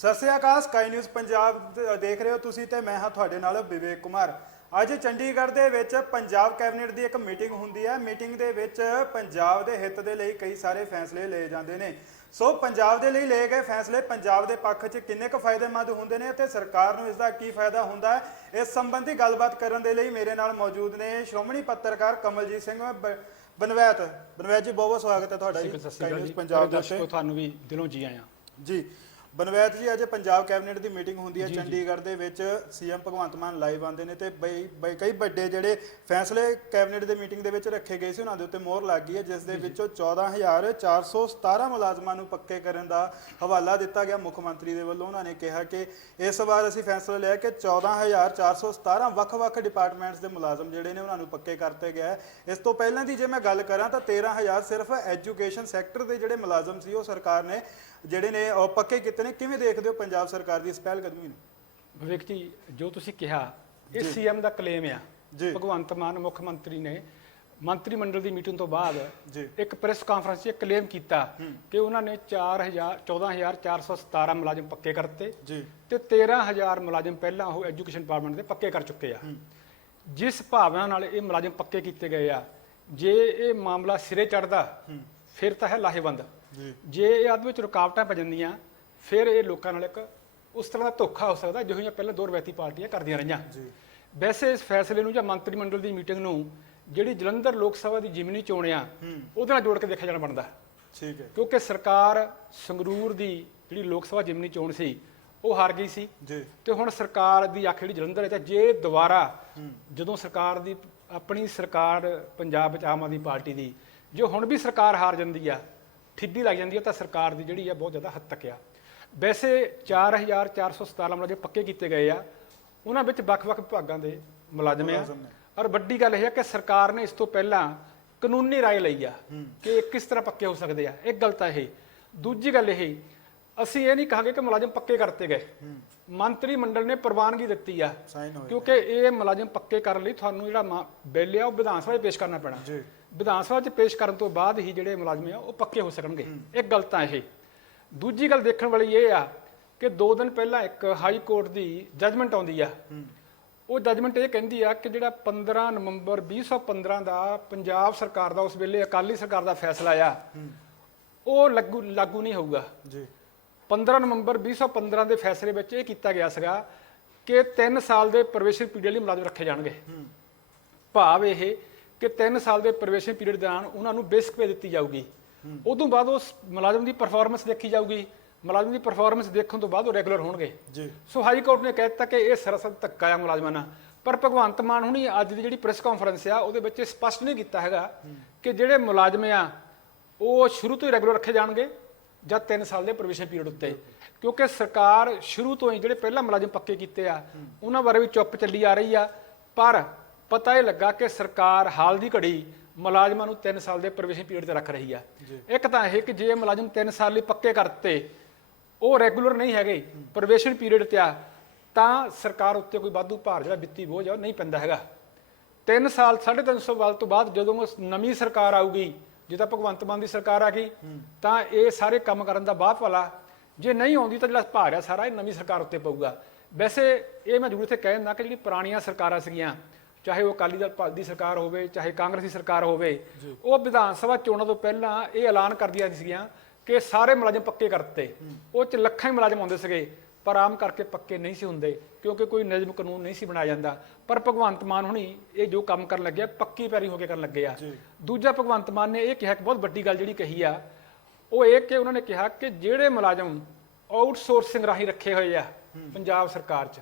ਸਤਿ ਸ਼੍ਰੀ ਅਕਾਲ। Sky news Punjab ਦੇਖ ਰਹੇ ਹੋ ਤੁਸੀਂ ਤੇ ਮੈਂ ਹਾਂ ਤੁਹਾਡੇ ਨਾਲ ਵਿਵੇਕ ਕੁਮਾਰ। ਅੱਜ ਚੰਡੀਗੜ੍ਹ ਦੇ ਵਿੱਚ ਪੰਜਾਬ ਕੈਬਨਿਟ ਦੀ ਇੱਕ ਮੀਟਿੰਗ ਹੁੰਦੀ ਹੈ। ਮੀਟਿੰਗ ਦੇ ਵਿੱਚ ਪੰਜਾਬ ਦੇ ਹਿੱਤ ਦੇ ਲਈ ਕਈ ਸਾਰੇ ਫੈਸਲੇ ਲਏ ਜਾਂਦੇ ਨੇ। ਸੋ ਪੰਜਾਬ ਦੇ ਲਈ ਲਏ ਗਏ ਫੈਸਲੇ ਪੰਜਾਬ ਦੇ ਪੱਖ 'ਚ ਕਿੰਨੇ ਕੁ ਫਾਇਦੇਮੰਦ ਹੁੰਦੇ ਨੇ ਅਤੇ ਸਰਕਾਰ ਨੂੰ ਇਸ ਦਾ ਕੀ ਫਾਇਦਾ ਹੁੰਦਾ ਹੈ, ਇਸ ਸੰਬੰਧੀ ਗੱਲਬਾਤ ਕਰਨ ਦੇ ਲਈ ਮੇਰੇ ਨਾਲ ਮੌਜੂਦ ਨੇ ਸ਼੍ਰੋਮਣੀ ਪੱਤਰਕਾਰ ਕਮਲਜੀਤ ਸਿੰਘ ਬਨਵੈਤ ਜੀ। ਬਹੁਤ ਬਹੁਤ ਸਵਾਗਤ ਹੈ ਤੁਹਾਡਾ ਜੀ ਸਕਾਈ ਨਿਊਜ਼ ਪੰਜਾਬ ਦੇ ਉੱਤੇ। ਤੁਹਾਨੂੰ ਵੀ ਦਿਲੋਂ ਜੀ ਆਇਆਂ ਜੀ। ਬਨਵੈਤ ਜੀ, ਅੱਜ ਪੰਜਾਬ ਕੈਬਨਿਟ ਦੀ ਮੀਟਿੰਗ ਹੁੰਦੀ ਹੈ ਚੰਡੀਗੜ੍ਹ ਦੇ ਵਿੱਚ। ਸੀਐਮ ਭਗਵੰਤ ਮਾਨ ਲਾਈਵ ਆਉਂਦੇ ਨੇ ਤੇ ਕਈ ਵੱਡੇ ਜਿਹੜੇ ਫੈਸਲੇ ਕੈਬਨਿਟ ਦੇ ਮੀਟਿੰਗ ਦੇ ਵਿੱਚ ਰੱਖੇ ਗਏ ਸੀ ਉਹਨਾਂ ਦੇ ਉੱਤੇ ਮੋਹਰ ਲੱਗ ਗਈ ਹੈ, ਜਿਸ ਦੇ ਵਿੱਚੋਂ 14,417 ਮੁਲਾਜ਼ਮਾਂ ਨੂੰ ਪੱਕੇ ਕਰਨ ਦਾ ਹਵਾਲਾ ਦਿੱਤਾ ਗਿਆ ਮੁੱਖ ਮੰਤਰੀ ਦੇ ਵੱਲੋਂ। ਉਹਨਾਂ ਨੇ ਕਿਹਾ ਕਿ ਇਸ ਵਾਰ ਅਸੀਂ ਫੈਸਲਾ ਲਿਆ ਕਿ 14,417 ਵੱਖ-ਵੱਖ ਡਿਪਾਰਟਮੈਂਟਸ ਦੇ ਮੁਲਾਜ਼ਮ ਜਿਹੜੇ ਨੇ ਉਹਨਾਂ ਨੂੰ ਪੱਕੇ ਕਰਤੇ ਗਿਆ। ਇਸ ਤੋਂ ਪਹਿਲਾਂ ਦੀ ਜੇ ਮੈਂ ਗੱਲ ਕਰਾਂ ਤਾਂ 13,000 ਸਿਰਫ ਐਜੂਕੇਸ਼ਨ ਸੈਕਟਰ ਦੇ ਜਿਹੜੇ ਮੁਲਾਜ਼ਮ ਸੀ ਉਹ ਸਰਕਾਰ ਨੇ ਜਿਹੜੇ ਨੇ ਉਹ ਪੱਕੇ ਕੀਤੇ ਨੇ। ਕਿਵੇਂ ਦੇਖਦੇ ਹੋ ਪੰਜਾਬ ਸਰਕਾਰ ਦੀ ਇਸ ਪਹਿਲ ਕਦਮੀ ਨੂੰ? ਵਿਵੇਕ ਜੀ, ਜੋ ਤੁਸੀਂ ਕਿਹਾ ਇਹ ਸੀਐਮ ਦਾ ਕਲੇਮ ਆ। ਭਗਵੰਤ ਮਾਨ ਮੁੱਖ ਮੰਤਰੀ ਨੇ ਮੰਤਰੀ ਮੰਡਲ ਦੀ ਮੀਟਿੰਗ ਤੋਂ ਬਾਅਦ ਇੱਕ ਪ੍ਰੈਸ ਕਾਨਫਰੰਸ 'ਚ ਇੱਕ ਕਲੇਮ ਕੀਤਾ ਕਿ ਉਹਨਾਂ ਨੇ 14,417 ਮੁਲਾਜ਼ਮ ਪੱਕੇ ਕਰਤੇ ਤੇ 13,000 ਮੁਲਾਜ਼ਮ ਪਹਿਲਾਂ ਉਹ ਐਜੂਕੇਸ਼ਨ ਡਿਪਾਰਟਮੈਂਟ ਦੇ ਪੱਕੇ ਕਰ ਚੁੱਕੇ ਆ। ਜਿਸ ਭਾਵਨਾ ਨਾਲ ਇਹ ਮੁਲਾਜ਼ਮ ਪੱਕੇ ਕੀਤੇ ਗਏ ਆ, ਜੇ ਇਹ ਮਾਮਲਾ ਸਿਰੇ ਚੜ੍ਹਦਾ ਫਿਰ ਤਾਂ ਹੈ ਲਾਹੇਵੰਦ। ਜੇ ਇਹ ਆਦ ਵਿੱਚ ਰੁਕਾਵਟਾਂ ਪੈ ਜਾਂਦੀਆਂ ਫਿਰ ਇਹ ਲੋਕਾਂ ਨਾਲ ਇੱਕ ਉਸ ਤਰ੍ਹਾਂ ਦਾ ਧੋਖਾ ਹੋ ਸਕਦਾ ਜਿਹੋ ਜਿਹਾ ਪਹਿਲਾਂ ਦੋ ਰਵਾਇਤੀ ਪਾਰਟੀਆਂ ਕਰਦੀਆਂ ਰਹੀਆਂ। ਵੈਸੇ ਇਸ ਫੈਸਲੇ ਨੂੰ ਜਾਂ ਮੰਤਰੀ ਮੰਡਲ ਦੀ ਮੀਟਿੰਗ ਨੂੰ ਜਿਹੜੀ ਜਲੰਧਰ ਲੋਕ ਸਭਾ ਦੀ ਜ਼ਿਮਨੀ ਚੋਣ ਆ ਉਹਦੇ ਨਾਲ ਜੋੜ ਕੇ ਦੇਖਿਆ ਜਾਣਾ ਬਣਦਾ। ਠੀਕ ਹੈ, ਕਿਉਂਕਿ ਸਰਕਾਰ ਸੰਗਰੂਰ ਦੀ ਜਿਹੜੀ ਲੋਕ ਸਭਾ ਜ਼ਿਮਨੀ ਚੋਣ ਸੀ ਉਹ ਹਾਰ ਗਈ ਸੀ ਤੇ ਹੁਣ ਸਰਕਾਰ ਦੀ ਆਖਿਰ ਜਿਹੜੀ ਜਲੰਧਰ ਹੈ ਤਾਂ ਜੇ ਦੁਬਾਰਾ ਜਦੋਂ ਸਰਕਾਰ ਦੀ ਆਪਣੀ ਸਰਕਾਰ ਪੰਜਾਬ ਵਿੱਚ ਆਮ ਆਦਮੀ ਪਾਰਟੀ ਦੀ ਜੋ ਹੁਣ ਵੀ ਸਰਕਾਰ ਹਾਰ ਜਾਂਦੀ ਆ, ਠਿੱਡੀ ਲੱਗ ਜਾਂਦੀ ਹੈ, ਤਾਂ ਸਰਕਾਰ ਦੀ ਜਿਹੜੀ ਆ ਬਹੁਤ ਜ਼ਿਆਦਾ ਹੱਦ ਤੱਕ ਆ। ਵੈਸੇ 4,417 ਮੁਲਾਜ਼ਮ ਪੱਕੇ ਕੀਤੇ ਗਏ ਆ, ਉਹਨਾਂ ਵਿੱਚ ਵੱਖ-ਵੱਖ ਵਿਭਾਗਾਂ ਦੇ ਮੁਲਾਜ਼ਮ ਆ। ਔਰ ਵੱਡੀ ਗੱਲ ਇਹ ਹੈ ਕਿ ਸਰਕਾਰ ਨੇ ਇਸ ਤੋਂ ਪਹਿਲਾਂ ਕਾਨੂੰਨੀ ਰਾਏ ਲਈ ਆ ਕਿ ਇਹ ਕਿਸ ਤਰ੍ਹਾਂ ਪੱਕੇ ਹੋ ਸਕਦੇ ਆ। ਇੱਕ ਗੱਲ ਤਾਂ ਇਹ। ਦੂਜੀ ਗੱਲ ਇਹ, ਅਸੀਂ ਇਹ ਨਹੀਂ ਕਹਾਂਗੇ ਕਿ ਮੁਲਾਜ਼ਮ ਪੱਕੇ ਕਰਤੇ ਗਏ, ਮੰਤਰੀ ਮੰਡਲ ਨੇ ਪ੍ਰਵਾਨਗੀ ਦਿੱਤੀ ਆ, ਕਿਉਂਕਿ ਇਹ ਮੁਲਾਜ਼ਮ ਪੱਕੇ ਕਰਨ ਲਈ ਤੁਹਾਨੂੰ ਜਿਹੜਾ ਬਿੱਲ ਆ ਉਹ ਵਿਧਾਨ ਸਭਾ 'ਚ ਪੇਸ਼ ਕਰਨਾ ਪੈਣਾ। ਵਿਧਾਨ ਸਭਾ 'ਚ ਪੇਸ਼ ਕਰਨ ਤੋਂ ਬਾਅਦ ਹੀ ਜਿਹੜੇ ਮੁਲਾਜ਼ਮ ਆ ਉਹ ਪੱਕੇ ਹੋ ਸਕਣਗੇ। ਇੱਕ ਗੱਲ ਤਾਂ ਇਹ। ਦੂਜੀ ਗੱਲ ਦੇਖਣ ਵਾਲੀ ਇਹ ਆ ਕਿ 2 ਦਿਨ ਪਹਿਲਾਂ ਇੱਕ ਹਾਈ ਕੋਰਟ ਦੀ ਜੱਜਮੈਂਟ ਆਉਂਦੀ ਆ। ਉਹ ਜੱਜਮੈਂਟ ਇਹ ਕਹਿੰਦੀ ਆ ਕਿ ਜਿਹੜਾ 15 ਨਵੰਬਰ 2015 ਦਾ ਪੰਜਾਬ ਸਰਕਾਰ ਦਾ ਉਸ ਵੇਲੇ ਅਕਾਲੀ ਸਰਕਾਰ ਦਾ ਫੈਸਲਾ ਆ ਉਹ ਲਾਗੂ ਨਹੀਂ ਹੋਊਗਾ। 15 ਨਵੰਬਰ 2015 ਦੇ ਫੈਸਲੇ ਵਿੱਚ ਇਹ ਕੀਤਾ ਗਿਆ ਸੀਗਾ ਕਿ 3 ਸਾਲ ਦੇ ਪ੍ਰੋਬੇਸ਼ਨ ਪੀਰੀਅਡ ਲਈ ਮੁਲਾਜ਼ਮ ਰੱਖੇ ਜਾਣਗੇ। ਭਾਵ ਇਹ ਕਿ 3 ਸਾਲ ਦੇ ਪ੍ਰੋਬੇਸ਼ਨ ਪੀਰੀਅਡ ਦੌਰਾਨ ਉਹਨਾਂ ਨੂੰ ਬੇਸਿਕ ਪੇ ਦਿੱਤੀ ਜਾਊਗੀ। ਉਦੋਂ ਬਾਅਦ ਉਸ ਮੁਲਾਜ਼ਮ ਦੀ ਪਰਫਾਰਮੈਂਸ ਦੇਖੀ ਜਾਊਗੀ। ਮੁਲਾਜ਼ਮ ਦੀ ਪਰਫਾਰਮੈਂਸ ਦੇਖਣ ਤੋਂ ਬਾਅਦ ਉਹ ਰੈਗੂਲਰ ਹੋਣਗੇ। ਸੋ ਹਾਈ ਕੋਰਟ ਨੇ ਕਹਿ ਦਿੱਤਾ ਕਿ ਇਹ ਸਰਾਸਰ ਧੱਕਾ ਆ ਮੁਲਾਜ਼ਮਾਂ ਨਾਲ। ਪਰ ਭਗਵੰਤ ਮਾਨ ਹੁਣੀ ਅੱਜ ਦੀ ਜਿਹੜੀ ਪ੍ਰੈਸ ਕਾਨਫਰੰਸ ਆ ਉਹਦੇ ਵਿੱਚ ਸਪਸ਼ਟ ਨਹੀਂ ਕੀਤਾ ਹੈਗਾ ਕਿ ਜਿਹੜੇ ਮੁਲਾਜ਼ਮ ਆ ਉਹ ਸ਼ੁਰੂ ਤੋਂ ਹੀ ਰੈਗੂਲਰ ਰੱਖੇ ਜਾਣਗੇ ਜਾਂ 3 ਸਾਲ ਦੇ ਪ੍ਰੋਬੇਸ਼ਨ ਪੀਰੀਅਡ ਉੱਤੇ, ਕਿਉਂਕਿ ਸਰਕਾਰ ਸ਼ੁਰੂ ਤੋਂ ਹੀ ਜਿਹੜੇ ਪਹਿਲਾਂ ਮੁਲਾਜ਼ਮ ਪੱਕੇ ਕੀਤੇ ਆ ਉਹਨਾਂ ਬਾਰੇ ਵੀ ਚੁੱਪ ਚੱਲੀ ਆ ਰਹੀ ਆ। ਪਰ ਪਤਾ ਇਹ ਲੱਗਾ ਕਿ ਸਰਕਾਰ ਹਾਲ ਦੀ ਘੜੀ ਮੁਲਾਜ਼ਮਾਂ ਨੂੰ 3 ਸਾਲ ਦੇ ਪ੍ਰੋਬੇਸ਼ਨ ਪੀਰੀਅਡ ਤੇ ਰੱਖ ਰਹੀ ਆ। ਇੱਕ ਤਾਂ ਇਹ ਕਿ ਜੇ ਮੁਲਾਜ਼ਮ 3 ਸਾਲ ਲਈ ਪੱਕੇ ਕਰਤੇ ਉਹ ਰੈਗੂਲਰ ਨਹੀਂ ਹੈਗੇ, ਪ੍ਰੋਬੇਸ਼ਨ ਪੀਰੀਅਡ ਤੇ ਆ, ਤਾਂ ਸਰਕਾਰ ਉੱਤੇ ਕੋਈ ਵਾਧੂ ਭਾਰ ਜਿਹੜਾ ਵਿੱਤੀ ਬੋਝ ਆ ਉਹ ਨਹੀਂ ਪੈਂਦਾ ਹੈਗਾ। 3 ਸਾਲ 350 ਸਾਲ ਤੋਂ ਬਾਅਦ ਜਦੋਂ ਨਵੀਂ ਸਰਕਾਰ ਆਊਗੀ, ਜੇ ਤਾਂ ਭਗਵੰਤ ਮਾਨ ਦੀ ਸਰਕਾਰ ਆ ਗਈ ਤਾਂ ਇਹ ਸਾਰੇ ਕੰਮ ਕਰਨ ਦਾ ਬਾਅਦ ਵਾਲਾ, ਜੇ ਨਹੀਂ ਆਉਂਦੀ ਤਾਂ ਜਿਹੜਾ ਭਾਰ ਆ ਸਾਰਾ ਇਹ ਨਵੀਂ ਸਰਕਾਰ ਉੱਤੇ ਪਊਗਾ। ਵੈਸੇ ਇਹ ਮੈਂ ਜ਼ਰੂਰ ਇੱਥੇ ਕਹਿ ਦਿੰਦਾ ਕਿ ਜਿਹੜੀ ਪੁਰਾਣੀਆਂ ਸਰਕਾਰਾਂ ਸੀਗੀਆਂ, ਚਾਹੇ ਉਹ ਅਕਾਲੀ ਦਲ ਦੀ ਸਰਕਾਰ ਹੋਵੇ ਚਾਹੇ ਕਾਂਗਰਸੀ ਸਰਕਾਰ ਹੋਵੇ, ਉਹ ਵਿਧਾਨ ਸਭਾ ਚੋਣਾਂ ਤੋਂ ਪਹਿਲਾਂ ਇਹ ਐਲਾਨ ਕਰਦੀਆਂ ਸੀਗੀਆਂ ਕਿ ਸਾਰੇ ਮੁਲਾਜ਼ਮ ਪੱਕੇ ਕਰਤੇ। ਉਹ 'ਚ ਲੱਖਾਂ ਹੀ ਮੁਲਾਜ਼ਮ ਆਉਂਦੇ ਸੀਗੇ ਪਰ ਆਮ ਕਰਕੇ ਪੱਕੇ ਨਹੀਂ ਸੀ ਹੁੰਦੇ ਕਿਉਂਕਿ ਕੋਈ ਨਿਯਮ ਕਾਨੂੰਨ ਨਹੀਂ ਸੀ ਬਣਾਇਆ ਜਾਂਦਾ। ਪਰ ਭਗਵੰਤ ਮਾਨ ਹੁਣੀ ਇਹ ਜੋ ਕੰਮ ਕਰਨ ਲੱਗੇ ਪੱਕੀ ਪੈਰੀ ਹੋ ਕੇ ਕਰਨ ਲੱਗੇ ਆ। ਦੂਜਾ, ਭਗਵੰਤ ਮਾਨ ਨੇ ਇਹ ਕਿਹਾ ਕਿ ਬਹੁਤ ਵੱਡੀ ਗੱਲ ਜਿਹੜੀ ਕਹੀ ਆ ਉਹ ਇਹ ਕਿ ਉਹਨਾਂ ਨੇ ਕਿਹਾ ਕਿ ਜਿਹੜੇ ਮੁਲਾਜ਼ਮ ਆਊਟਸੋਰਸਿੰਗ ਰਾਹੀਂ ਰੱਖੇ ਹੋਏ ਆ ਪੰਜਾਬ ਸਰਕਾਰ 'ਚ,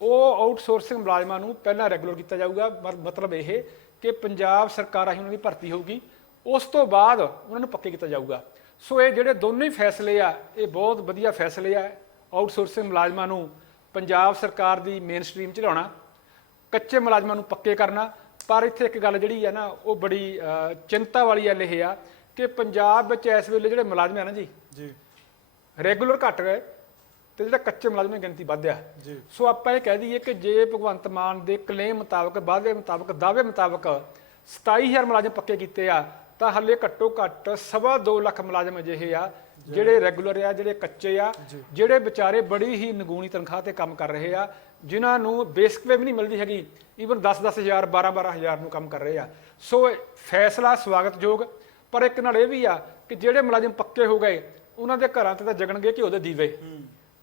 ਉਹ ਆਊਟਸੋਰਸਿੰਗ ਮੁਲਾਜ਼ਮਾਂ ਨੂੰ ਪਹਿਲਾਂ ਰੈਗੂਲਰ ਕੀਤਾ ਜਾਊਗਾ। ਮਤਲਬ ਇਹ ਕਿ ਪੰਜਾਬ ਸਰਕਾਰ ਰਾਹੀਂ ਉਹਨਾਂ ਦੀ ਭਰਤੀ ਹੋਊਗੀ, ਉਸ ਤੋਂ ਬਾਅਦ ਉਹਨਾਂ ਨੂੰ ਪੱਕੇ ਕੀਤਾ ਜਾਊਗਾ। ਸੋ ਇਹ ਜਿਹੜੇ ਦੋਨੋਂ ਹੀ ਫੈਸਲੇ ਆ ਇਹ ਬਹੁਤ ਵਧੀਆ ਫੈਸਲੇ ਆ। ਆਊਟਸੋਰਸਿੰਗ ਮੁਲਾਜ਼ਮਾਂ ਨੂੰ ਪੰਜਾਬ ਸਰਕਾਰ ਦੀ ਮੇਨ ਸਟਰੀਮ 'ਚ ਲਿਆਉਣਾ, ਕੱਚੇ ਮੁਲਾਜ਼ਮਾਂ ਨੂੰ ਪੱਕੇ ਕਰਨਾ। ਪਰ ਇੱਥੇ ਇੱਕ ਗੱਲ ਜਿਹੜੀ ਆ ਨਾ ਉਹ ਬੜੀ ਚਿੰਤਾ ਵਾਲੀ ਗੱਲ ਇਹ ਆ ਕਿ ਪੰਜਾਬ ਵਿੱਚ ਇਸ ਵੇਲੇ ਜਿਹੜੇ ਮੁਲਾਜ਼ਮ ਆ ਨਾ ਜੀ ਰੈਗੂਲਰ ਘੱਟ ਗਏ ਤੇ ਜਿਹੜਾ ਕੱਚੇ ਮੁਲਾਜ਼ਮਾਂ ਦੀ ਗਿਣਤੀ ਵੱਧ ਆ। ਸੋ ਆਪਾਂ ਇਹ ਕਹਿ ਦਈਏ ਕਿ ਜੇ ਭਗਵੰਤ ਮਾਨ ਦੇ ਕਲੇਮ ਮੁਤਾਬਕ, ਦਾਅਵੇ ਮੁਤਾਬਕ 27,000 ਮੁਲਾਜ਼ਮ ਪੱਕੇ ਕੀਤੇ ਆ ਤਾਂ ਹੱਲੇ ਘੱਟੋ ਘੱਟ 2.25 ਲੱਖ ਮੁਲਾਜ਼ਮ ਅਜਿਹੇ ਆ ਜਿਹੜੇ ਰੈਗੂਲਰ ਆ, ਜਿਹੜੇ ਕੱਚੇ ਆ, ਜਿਹੜੇ ਵਿਚਾਰੇ ਬੜੀ ਹੀ ਨਿਗੂਣੀ ਤਨਖਾਹ ਤੇ ਕੰਮ ਕਰ ਰਹੇ ਆ, ਜਿਨ੍ਹਾਂ ਨੂੰ ਬੇਸਿਕ ਵੇ ਵੀ ਨਹੀਂ ਮਿਲਦੀ ਹੈਗੀ, ਈਵਨ 10-10,000 12-12,000 ਨੂੰ ਕੰਮ ਕਰ ਰਹੇ ਆ। ਸੋ ਫੈਸਲਾ ਸਵਾਗਤਯੋਗ, ਪਰ ਇੱਕ ਨਾਲ ਇਹ ਵੀ ਆ ਕਿ ਜਿਹੜੇ ਮੁਲਾਜ਼ਮ ਪੱਕੇ ਹੋ ਗਏ ਉਹਨਾਂ ਦੇ ਘਰਾਂ ਤੇ ਤਾਂ ਜਗਣਗੇ ਘਿਓ ਦੇ ਦੀਵੇ,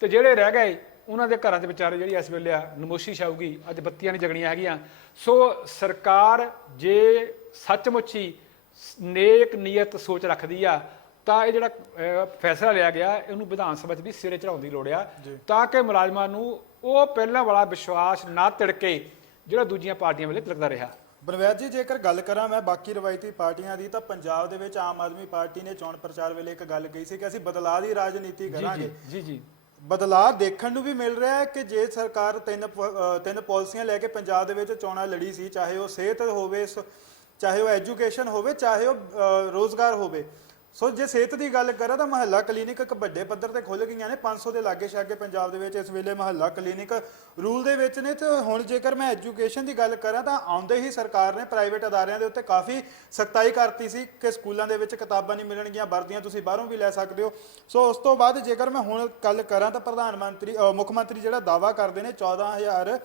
ਤੇ ਜਿਹੜੇ ਰਹਿ ਗਏ ਉਹਨਾਂ ਦੇ ਘਰਾਂ ਦੇ ਵਿਚਾਰੇ ਜਿਹੜੀ ਇਸ ਵੇਲੇ ਆ ਨਮੋਸ਼ੀ ਛਾਊਗੀ, ਅੱਜ ਬੱਤੀਆਂ ਨਹੀਂ ਜਗਣੀਆਂ ਹੈਗੀਆਂ। ਸੋ ਸਰਕਾਰ ਜੇ ਸੱਚਮੁੱਚ ਹੀ ਨੇਕ ਨੀਅਤ ਸੋਚ ਰੱਖਦੀ ਆ ਤਾਂ ਇਹ ਜਿਹੜਾ ਫੈਸਲਾ ਲਿਆ ਗਿਆ ਇਹਨੂੰ ਵਿਧਾਨ ਸਭਾ 'ਚ ਵੀ ਸਿਰੇ ਚੜਾਉਣ ਦੀ ਲੋੜ ਆ, ਤਾਂ ਕਿ ਮੁਲਾਜ਼ਮਾਂ ਨੂੰ ਉਹ ਪਹਿਲਾਂ ਵਾਲਾ ਵਿਸ਼ਵਾਸ ਨਾ ਤਿੜਕੇ ਜਿਹੜਾ ਦੂਜੀਆਂ ਪਾਰਟੀਆਂ ਵੇਲੇ ਤਿੜਕਦਾ ਰਿਹਾ। ਬਨਵੈਦ ਜੀ, ਜੇਕਰ ਗੱਲ ਕਰਾਂ ਮੈਂ ਬਾਕੀ ਰਵਾਇਤੀ ਪਾਰਟੀਆਂ ਦੀ, ਤਾਂ ਪੰਜਾਬ ਦੇ ਵਿੱਚ ਆਮ ਆਦਮੀ ਪਾਰਟੀ ਨੇ ਚੋਣ ਪ੍ਰਚਾਰ ਵੇਲੇ ਇੱਕ ਗੱਲ ਕਹੀ ਸੀ ਕਿ ਅਸੀਂ ਬਦਲਾਅ ਦੀ ਰਾਜਨੀਤੀ ਕਰਾਂਗੇ। ਜੀ ਬਦਲਾਅ ਦੇਖਣ ਨੂੰ ਵੀ ਮਿਲ ਰਿਹਾ ਹੈ ਕਿ ਜੇ ਸਰਕਾਰ ਤਿੰਨ ਪਾਲਿਸੀਆਂ ਲੈ ਕੇ ਪੰਜਾਬ ਦੇ ਵਿੱਚ ਚੋਣਾਂ ਲੜੀ ਸੀ, ਚਾਹੇ ਉਹ ਸਿਹਤ ਹੋਵੇ, ਚਾਹੇ ਉਹ ਐਜੂਕੇਸ਼ਨ ਹੋਵੇ, ਚਾਹੇ ਉਹ ਰੋਜ਼ਗਾਰ ਹੋਵੇ। ਸੋ ਜੇ ਸਿਹਤ ਦੀ ਗੱਲ ਕਰਾਂ ਤਾਂ ਮਹੱਲਾ ਕਲੀਨਿਕ ਇੱਕ ਵੱਡੇ ਪੱਧਰ ਤੇ ਖੁੱਲ ਗਈਆਂ ਨੇ, 500 ਦੇ ਲਾਗੇ ਛਾਗੇ ਪੰਜਾਬ ਦੇ ਵਿੱਚ ਇਸ ਵੇਲੇ ਮਹੱਲਾ ਕਲੀਨਿਕ ਰੂਲ ਦੇ ਵਿੱਚ ਨੇ। ਤੇ ਹੁਣ ਜੇਕਰ ਮੈਂ ਐਜੂਕੇਸ਼ਨ ਦੀ ਗੱਲ ਕਰਾਂ ਤਾਂ ਆਉਂਦੇ ਹੀ ਸਰਕਾਰ ਨੇ ਪ੍ਰਾਈਵੇਟ ਅਦਾਰਿਆਂ ਦੇ ਉੱਤੇ ਕਾਫੀ ਸਖਤਾਈ ਕਰਤੀ ਸੀ ਕਿ ਸਕੂਲਾਂ ਦੇ ਵਿੱਚ ਕਿਤਾਬਾਂ ਨਹੀਂ ਮਿਲਣਗੀਆਂ, ਵਰਦੀਆਂ ਤੁਸੀਂ ਬਾਹਰੋਂ ਵੀ ਲੈ ਸਕਦੇ ਹੋ। ਸੋ ਉਸ ਤੋਂ ਬਾਅਦ ਜੇਕਰ ਮੈਂ ਹੁਣ ਗੱਲ ਕਰਾਂ ਤਾਂ ਮੁੱਖ ਮੰਤਰੀ ਜਿਹੜਾ ਦਾਅਵਾ ਕਰਦੇ ਨੇ 14,000